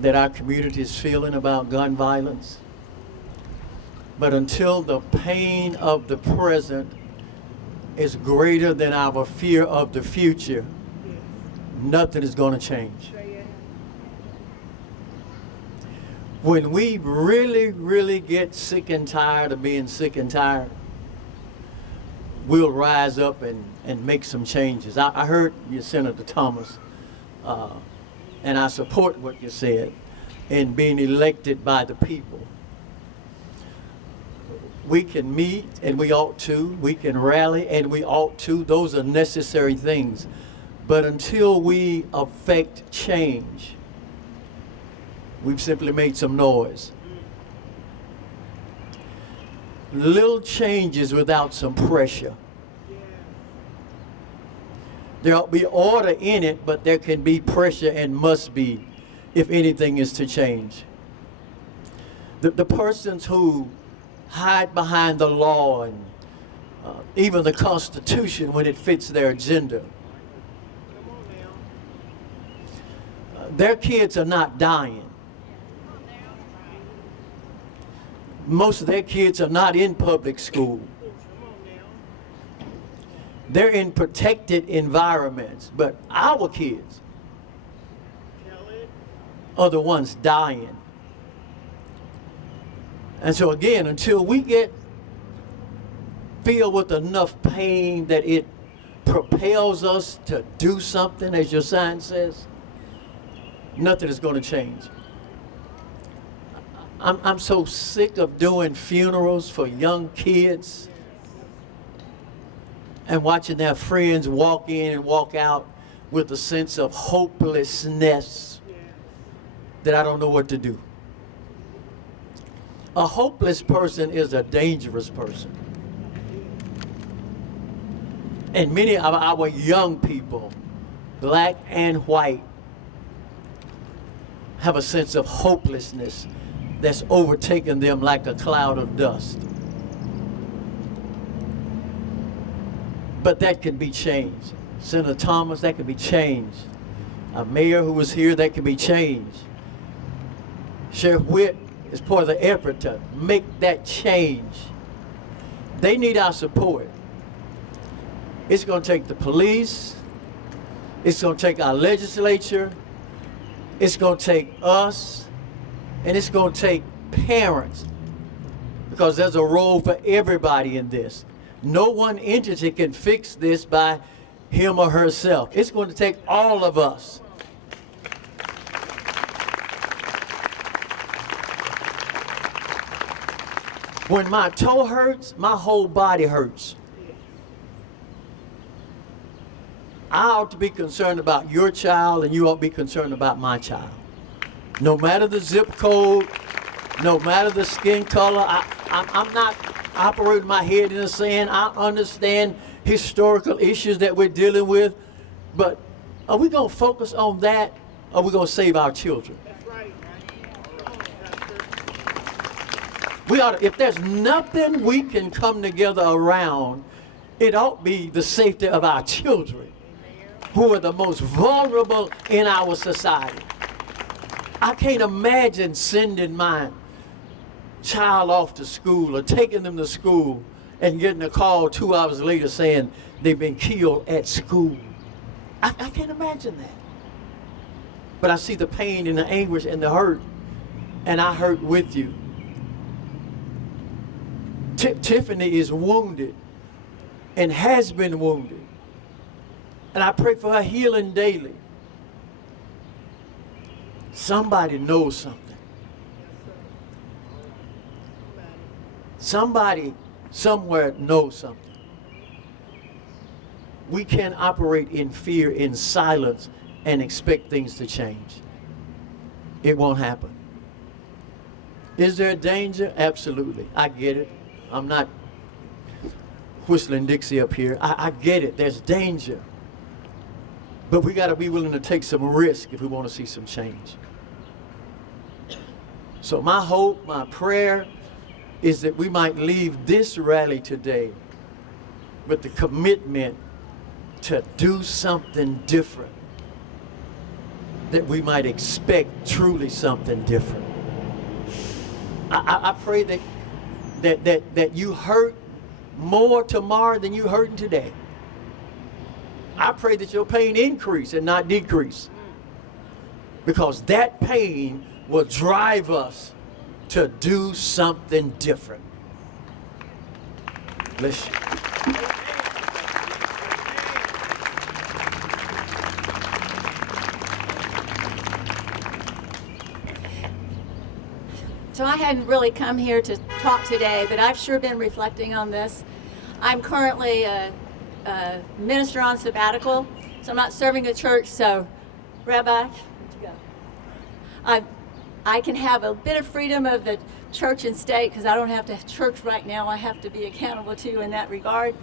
that our community is feeling about gun violence. But until the pain of the present is greater than our fear of the future, nothing is going to change. When we really get sick and tired of being sick and tired, we'll rise up and make some changes. I heard you, Senator Thomas, and I support what you said in being elected by the people. We can meet, and we ought to. We can rally, and we ought to. Those are necessary things. But until we affect change, we've simply made some noise. Little changes without some pressure. There'll be order in it, but there can be pressure, and must be, if anything is to change. The persons who hide behind the law and even the Constitution when it fits their agenda, their kids are not dying. Most of their kids are not in public school. They're in protected environments, but our kids are the ones dying. And so again, until we get filled with enough pain that it propels us to do something, as your sign says, nothing is going to change. I'm so sick of doing funerals for young kids and watching their friends walk in and walk out with a sense of hopelessness that I don't know what to do. A hopeless person is a dangerous person. And many of our young people black and white, have a sense of hopelessness that's overtaken them like a cloud of dust. But that can be changed. Senator Thomas, that can be changed. A mayor who was here, that can be changed. Sheriff Witt is part of the effort to make that change. They need our support. It's going to take the police. It's going to take our legislature. It's going to take us. And it's going to take parents. Because there's a role for everybody in this. No one entity can fix this by him or herself. It's going to take all of us. When my toe hurts, my whole body hurts. I ought to be concerned about your child, and you ought to be concerned about my child. No matter the zip code, no matter the skin color, I'm not operating my head in the sand. I understand historical issues that we're dealing with, but are we going to focus on that, or are we going to save our children? We ought to, if there's nothing we can come together around, it ought to be the safety of our children, who are the most vulnerable in our society. I can't imagine sending my child off to school or taking them to school and getting a call 2 hours later saying they've been killed at school. I can't imagine that. But I see the pain and the anguish and the hurt, and I hurt with you. Tiffany is wounded and has been wounded. And I pray for her healing daily. Somebody knows something. Somebody somewhere knows something. We can't operate in fear, in silence, and expect things to change. It won't happen. Is there a danger? Absolutely. I get it. I'm not whistling Dixie up here. I get it. There's danger. But we got to be willing to take some risk if we want to see some change. So my hope, my prayer is that we might leave this rally today with the commitment to do something different, that we might expect truly something different. I pray that you hurt more tomorrow than you hurting today. I pray that your pain increase and not decrease, because that pain will drive us to do something different. Listen. So I hadn't really come here to talk today, but I've sure been reflecting on this. I'm currently a minister on sabbatical, so I'm not serving the church. So, Rabbi, where'd you go? I can have a bit of freedom of the church and state because I don't have to have church right now. I have to be accountable to in that regard.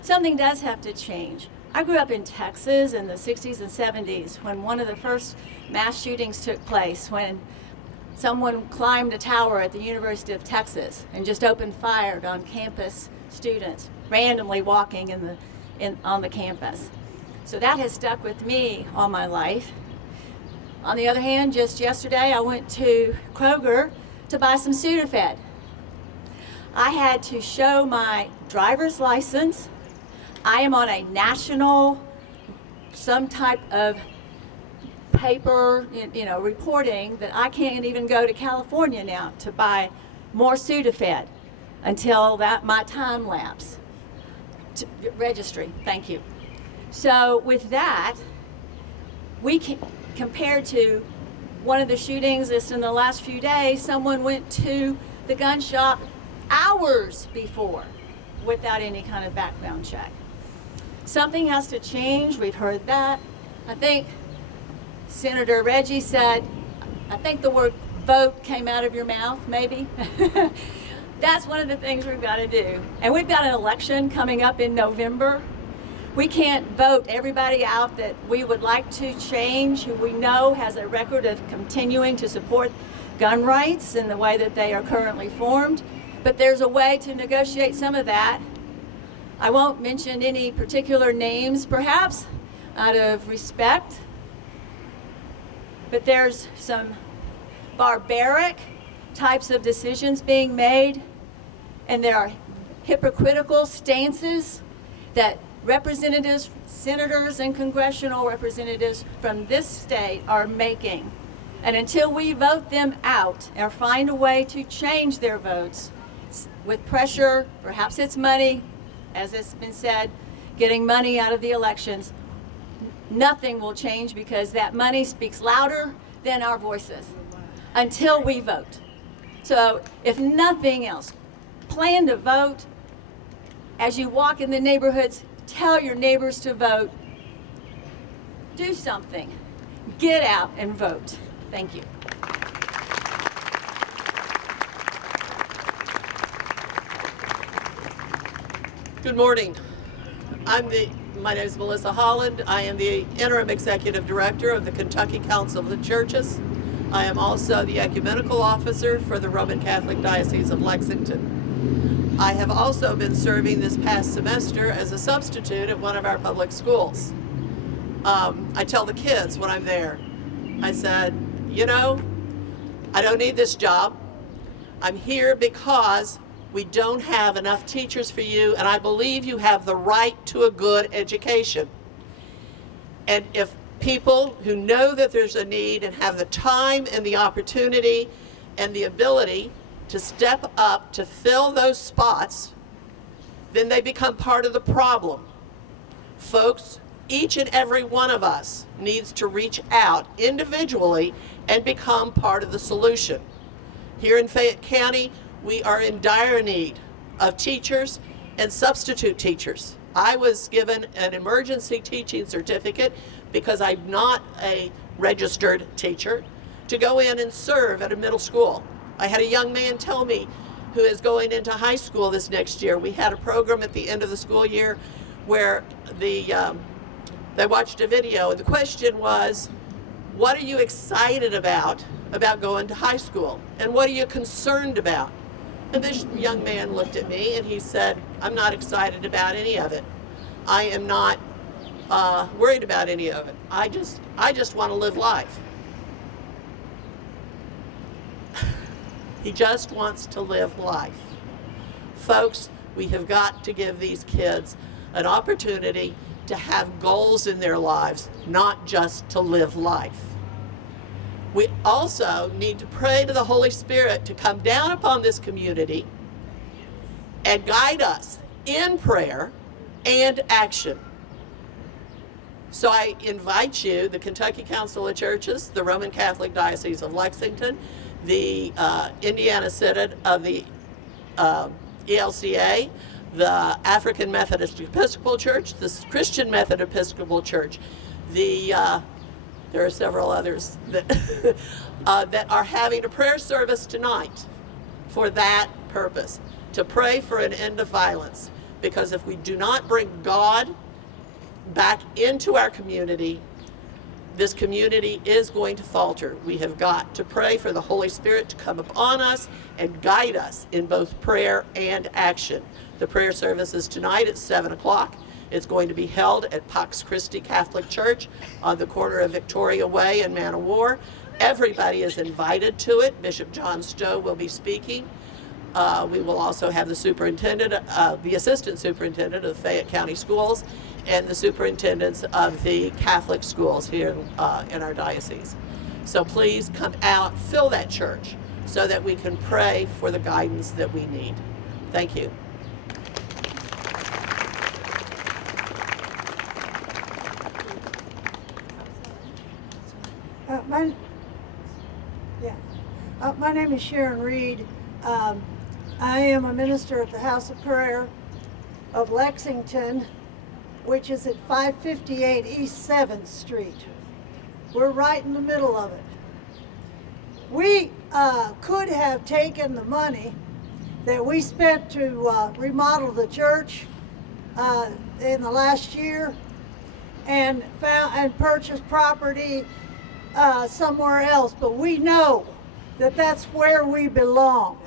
Something does have to change. I grew up in Texas in the 60s and 70s when one of the first mass shootings took place, when someone climbed a tower at the University of Texas and just opened fire on campus students randomly walking on the campus. So that has stuck with me all my life. On the other hand, just yesterday I went to Kroger to buy some Sudafed. I had to show my driver's license. I am on a national, some type of paper, reporting that I can't even go to California now to buy more Sudafed until my time lapse. Registry, thank you. So with that, compared to one of the shootings just in the last few days, someone went to the gun shop hours before without any kind of background check. Something has to change. We've heard that. I think Senator Reggie said, I think the word vote came out of your mouth, maybe. That's one of the things we've got to do. And we've got an election coming up in November. We can't vote everybody out that we would like to change, who we know has a record of continuing to support gun rights in the way that they are currently formed. But there's a way to negotiate some of that. I won't mention any particular names, perhaps, out of respect. But there's some barbaric types of decisions being made, and there are hypocritical stances that representatives, senators, and congressional representatives from this state are making. And until we vote them out or find a way to change their votes with pressure, perhaps it's money, as it's been said, getting money out of the elections, nothing will change because that money speaks louder than our voices until we vote. So if nothing else, plan to vote. As you walk in the neighborhoods, tell your neighbors to vote. Do something. Get out and vote. Thank you. Good morning. My name is Melissa Holland. I am the Interim Executive Director of the Kentucky Council of the Churches. I am also the Ecumenical Officer for the Roman Catholic Diocese of Lexington. I have also been serving this past semester as a substitute at one of our public schools. I tell the kids when I'm there, I said, you know, I don't need this job. I'm here because we don't have enough teachers for you, and I believe you have the right to a good education. And if people who know that there's a need and have the time and the opportunity and the ability to step up to fill those spots, then they become part of the problem. Folks, each and every one of us needs to reach out individually and become part of the solution. Here in Fayette County, we are in dire need of teachers and substitute teachers. I was given an emergency teaching certificate because I'm not a registered teacher to go in and serve at a middle school. I had a young man tell me who is going into high school this next year. We had a program at the end of the school year where they watched a video, and the question was, what are you excited about going to high school? And what are you concerned about? And this young man looked at me and he said, I'm not excited about any of it. I am not worried about any of it. I just want to live life. He just wants to live life. Folks, we have got to give these kids an opportunity to have goals in their lives, not just to live life. We also need to pray to the Holy Spirit to come down upon this community and guide us in prayer and action. So I invite you, the Kentucky Council of Churches, the Roman Catholic Diocese of Lexington, the Indiana Synod of the ELCA, the African Methodist Episcopal Church, the Christian Methodist Episcopal Church, there are several others that, that are having a prayer service tonight for that purpose, to pray for an end of violence. Because if we do not bring God back into our community, this community is going to falter. We have got to pray for the Holy Spirit to come upon us and guide us in both prayer and action. The prayer service is tonight at 7 o'clock. It's going to be held at Pax Christi Catholic Church on the corner of Victoria Way and Man of War. Everybody is invited to it. Bishop John Stowe will be speaking. We will also have the superintendent, the assistant superintendent of the Fayette County Schools, and the superintendents of the Catholic schools here in our diocese. So please come out, fill that church, so that we can pray for the guidance that we need. Thank you. My name is Sharon Reed. I am a minister at the House of Prayer of Lexington, which is at 558 East 7th Street. We're right in the middle of it. We could have taken the money that we spent to remodel the church in the last year and purchased property somewhere else, but we know that that's where we belong.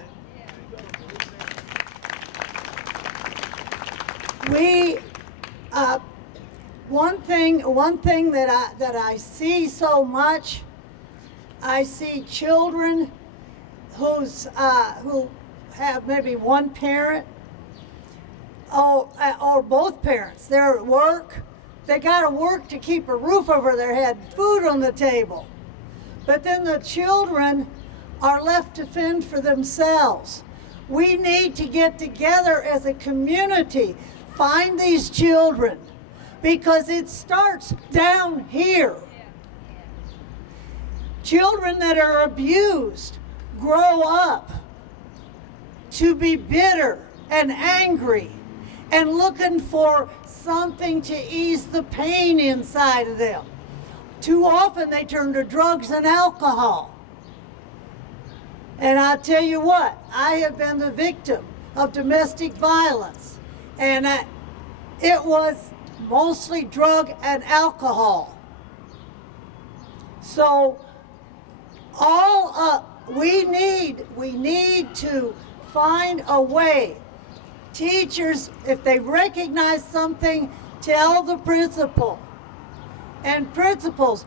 We one thing that I see so much, I see children who have maybe one parent or both parents. They're at work. They got to work to keep a roof over their head, food on the table. But then the children are left to fend for themselves. We need to get together as a community, find these children, because it starts down here. Children that are abused grow up to be bitter and angry and looking for something to ease the pain inside of them. Too often they turn to drugs and alcohol. And I'll tell you what, I have been the victim of domestic violence, and it was mostly drug and alcohol. So we need to find a way. Teachers, if they recognize something, tell the principal. And principals,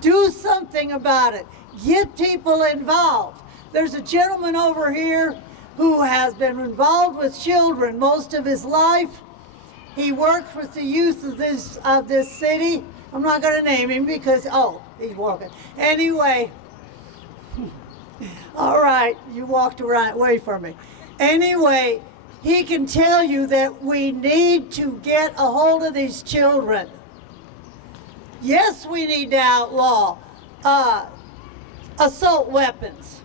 do something about it. Get people involved. There's a gentleman over here who has been involved with children most of his life. He worked with the youth of this city. I'm not going to name him because, he's walking. Anyway, all right, you walked away from me. Anyway, he can tell you that we need to get a hold of these children. Yes, we need to outlaw assault weapons.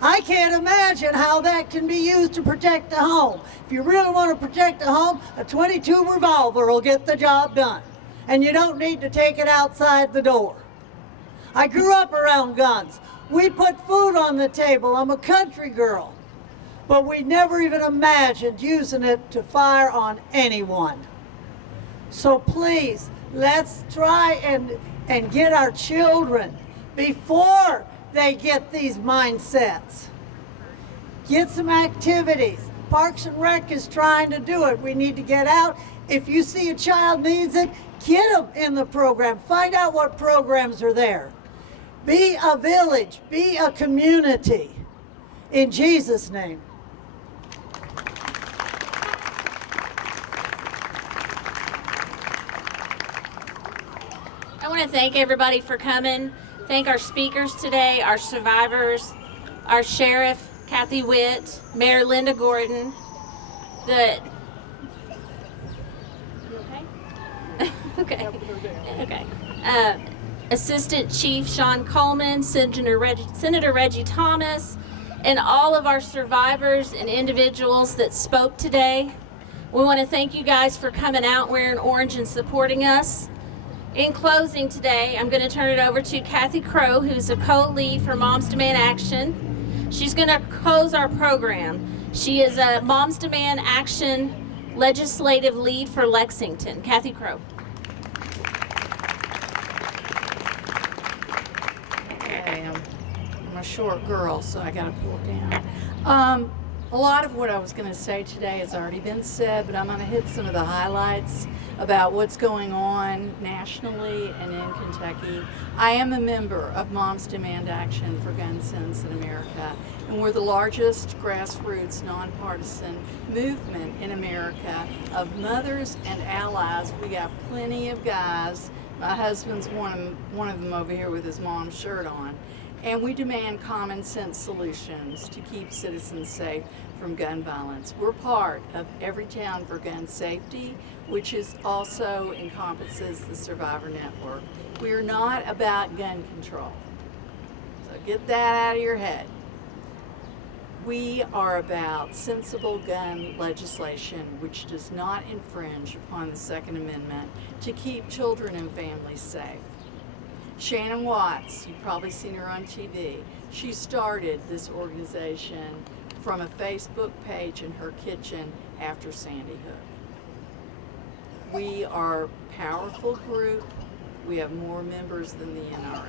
I can't imagine how that can be used to protect the home. If you really want to protect the home, a .22 revolver will get the job done. And you don't need to take it outside the door. I grew up around guns. We put food on the table. I'm a country girl. But we never even imagined using it to fire on anyone. So please, let's try and get our children before they get these mindsets. Get some activities. Parks and Rec is trying to do it. We need to get out. If you see a child needs it, get them in the program. Find out what programs are there. Be a village. Be a community. In Jesus' name. I want to thank everybody for coming. Thank our speakers today, our survivors, our sheriff, Kathy Witt, Mayor Linda Gordon, Assistant Chief Sean Coleman, Senator Reggie Thomas, and all of our survivors and individuals that spoke today. We want to thank you guys for coming out wearing orange and supporting us. In closing today, I'm going to turn it over to Kathy Crow, who's a co-lead for Moms Demand Action. She's going to close our program. She is a Moms Demand Action legislative lead for Lexington. Kathy Crow. Okay, I'm a short girl, so I got to pull it down. A lot of what I was going to say today has already been said, but I'm going to hit some of the highlights about what's going on nationally and in Kentucky. I am a member of Moms Demand Action for Gun Sense in America, and we're the largest grassroots nonpartisan movement in America of mothers and allies. We got plenty of guys. My husband's one of them over here with his mom's shirt on. And we demand common sense solutions to keep citizens safe from gun violence. We're part of Everytown for Gun Safety, which also encompasses the Survivor Network. We are not about gun control. So get that out of your head. We are about sensible gun legislation which does not infringe upon the Second Amendment to keep children and families safe. Shannon Watts, you've probably seen her on TV. She started this organization from a Facebook page in her kitchen after Sandy Hook. We are a powerful group. We have more members than the NRA.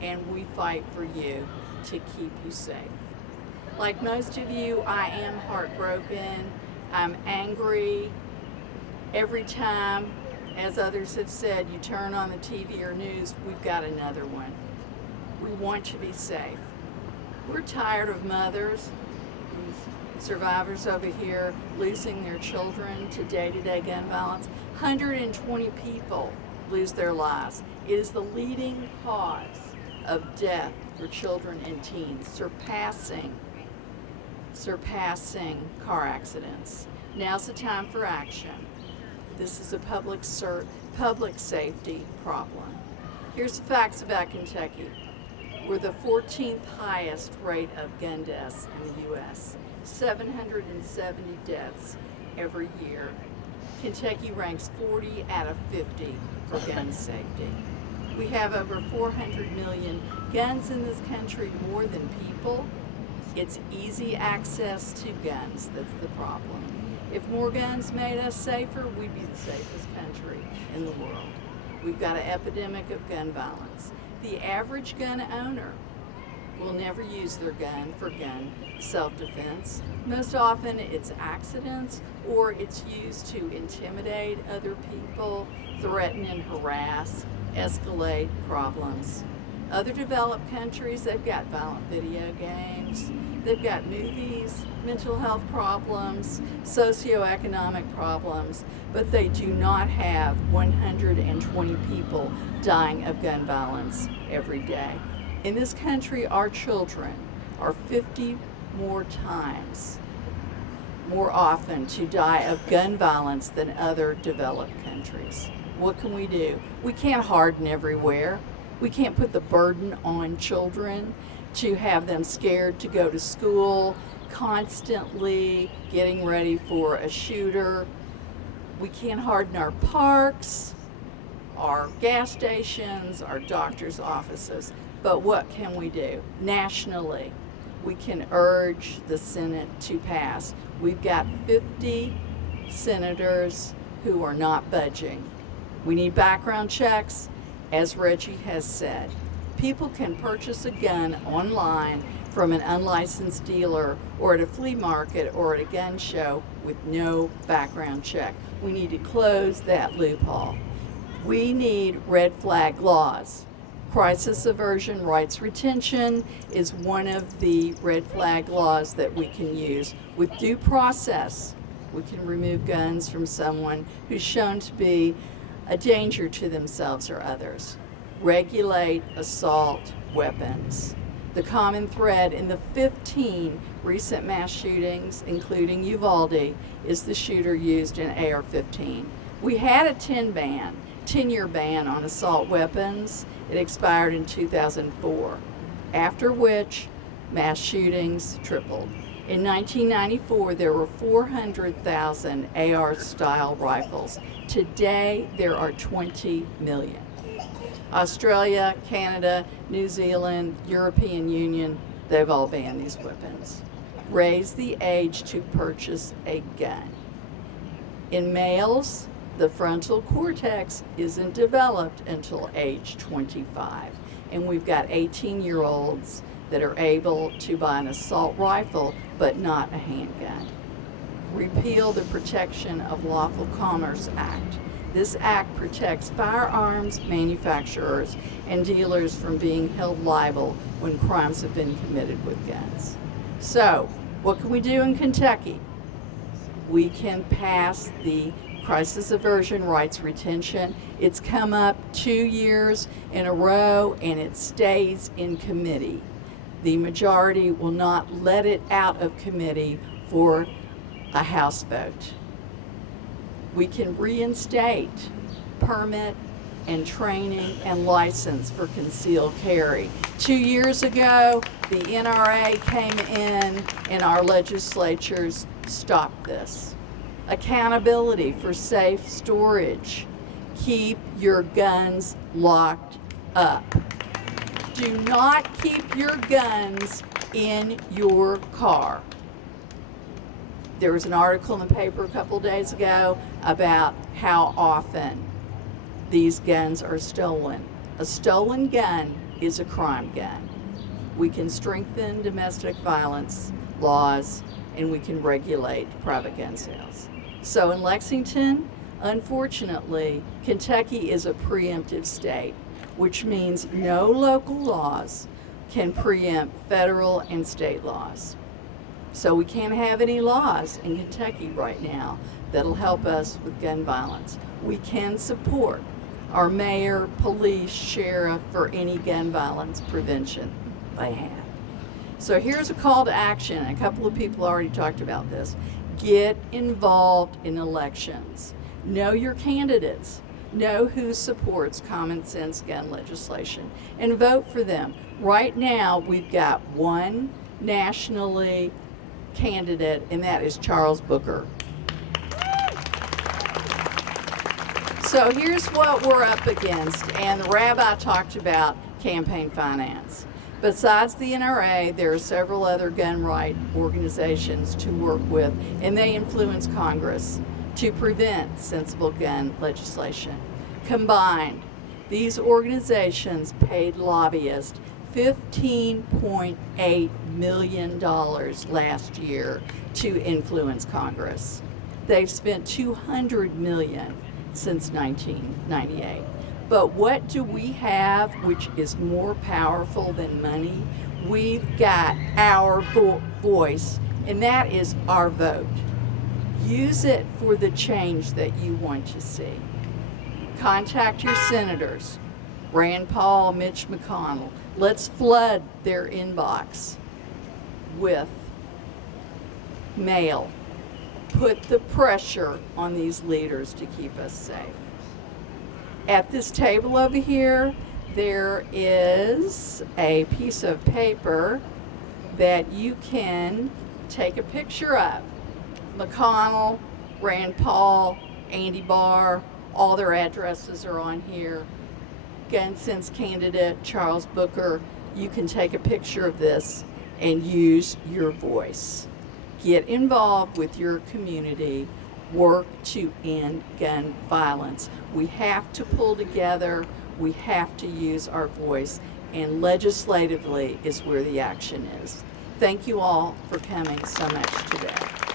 And we fight for you to keep you safe. Like most of you, I am heartbroken. I'm angry. Every time, as others have said, you turn on the TV or news, we've got another one. We want to be safe. We're tired of mothers, survivors over here, losing their children to day-to-day gun violence. 120 people lose their lives. It is the leading cause of death for children and teens, surpassing car accidents. Now's the time for action. This is a public safety problem. Here's the facts about Kentucky. We're the 14th highest rate of gun deaths in the U.S., 770 deaths every year. Kentucky ranks 40 out of 50 for gun safety. We have over 400 million guns in this country, more than people. It's easy access to guns that's the problem. If more guns made us safer, we'd be the safest country in the world. We've got an epidemic of gun violence. The average gun owner will never use their gun for gun self-defense. Most often it's accidents, or it's used to intimidate other people, threaten and harass, escalate problems. Other developed countries, they've got violent video games, they've got movies, mental health problems, socioeconomic problems, but they do not have 120 people dying of gun violence every day. In this country, our children are 50 more times more often to die of gun violence than other developed countries. What can we do? We can't harden everywhere. We can't put the burden on children to have them scared to go to school, constantly getting ready for a shooter. We can't harden our parks, our gas stations, our doctor's offices. But what can we do? Nationally, we can urge the Senate to pass. We've got 50 senators who are not budging. We need background checks, as Reggie has said. People can purchase a gun online from an unlicensed dealer or at a flea market or at a gun show with no background check. We need to close that loophole. We need red flag laws. Crisis aversion rights retention is one of the red flag laws that we can use. With due process, we can remove guns from someone who's shown to be a danger to themselves or others. Regulate assault weapons. The common thread in the 15 recent mass shootings, including Uvalde, is the shooter used an AR-15. We had a 10-year ban on assault weapons. It expired in 2004, after which mass shootings tripled. In 1994, there were 400,000 AR-style rifles. Today, there are 20 million. Australia, Canada, New Zealand, European Union, they've all banned these weapons. Raise the age to purchase a gun. In males, the frontal cortex isn't developed until age 25. And we've got 18-year-olds that are able to buy an assault rifle, but not a handgun. Repeal the Protection of Lawful Commerce Act. This act protects firearms manufacturers and dealers from being held liable when crimes have been committed with guns. So, what can we do in Kentucky? We can pass the Crisis Aversion Rights Retention. It's come up 2 years in a row and it stays in committee. The majority will not let it out of committee for a House vote. We can reinstate permit and training and license for concealed carry. 2 years ago, the NRA came in and our legislatures stopped this. Accountability for safe storage. Keep your guns locked up. Do not keep your guns in your car. There was an article in the paper a couple days ago about how often these guns are stolen. A stolen gun is a crime gun. We can strengthen domestic violence laws and we can regulate private gun sales. So in Lexington, unfortunately, Kentucky is a preemptive state, which means no local laws can preempt federal and state laws. So we can't have any laws in Kentucky right now that'll help us with gun violence. We can support our mayor, police, sheriff for any gun violence prevention they have. So here's a call to action. A couple of people already talked about this. Get involved in elections. Know your candidates. Know who supports common sense gun legislation and vote for them. Right now, we've got one nationally candidate, and that is Charles Booker. So here's what we're up against, and the rabbi talked about campaign finance. Besides the NRA, there are several other gun right organizations to work with, and they influence Congress to prevent sensible gun legislation. Combined, these organizations paid lobbyists $15.8 million last year to influence Congress. They've spent $200 million since 1998. But what do we have which is more powerful than money? We've got our voice, and that is our vote. Use it for the change that you want to see. Contact your senators, Rand Paul, Mitch McConnell. Let's flood their inbox with mail. Put the pressure on these leaders to keep us safe. At this table over here, there is a piece of paper that you can take a picture of. McConnell, Rand Paul, Andy Barr, all their addresses are on here. Gun Sense candidate Charles Booker, you can take a picture of this and use your voice. Get involved with your community. Work to end gun violence. We have to pull together. We have to use our voice, and legislatively is where the action is. Thank you all for coming so much today.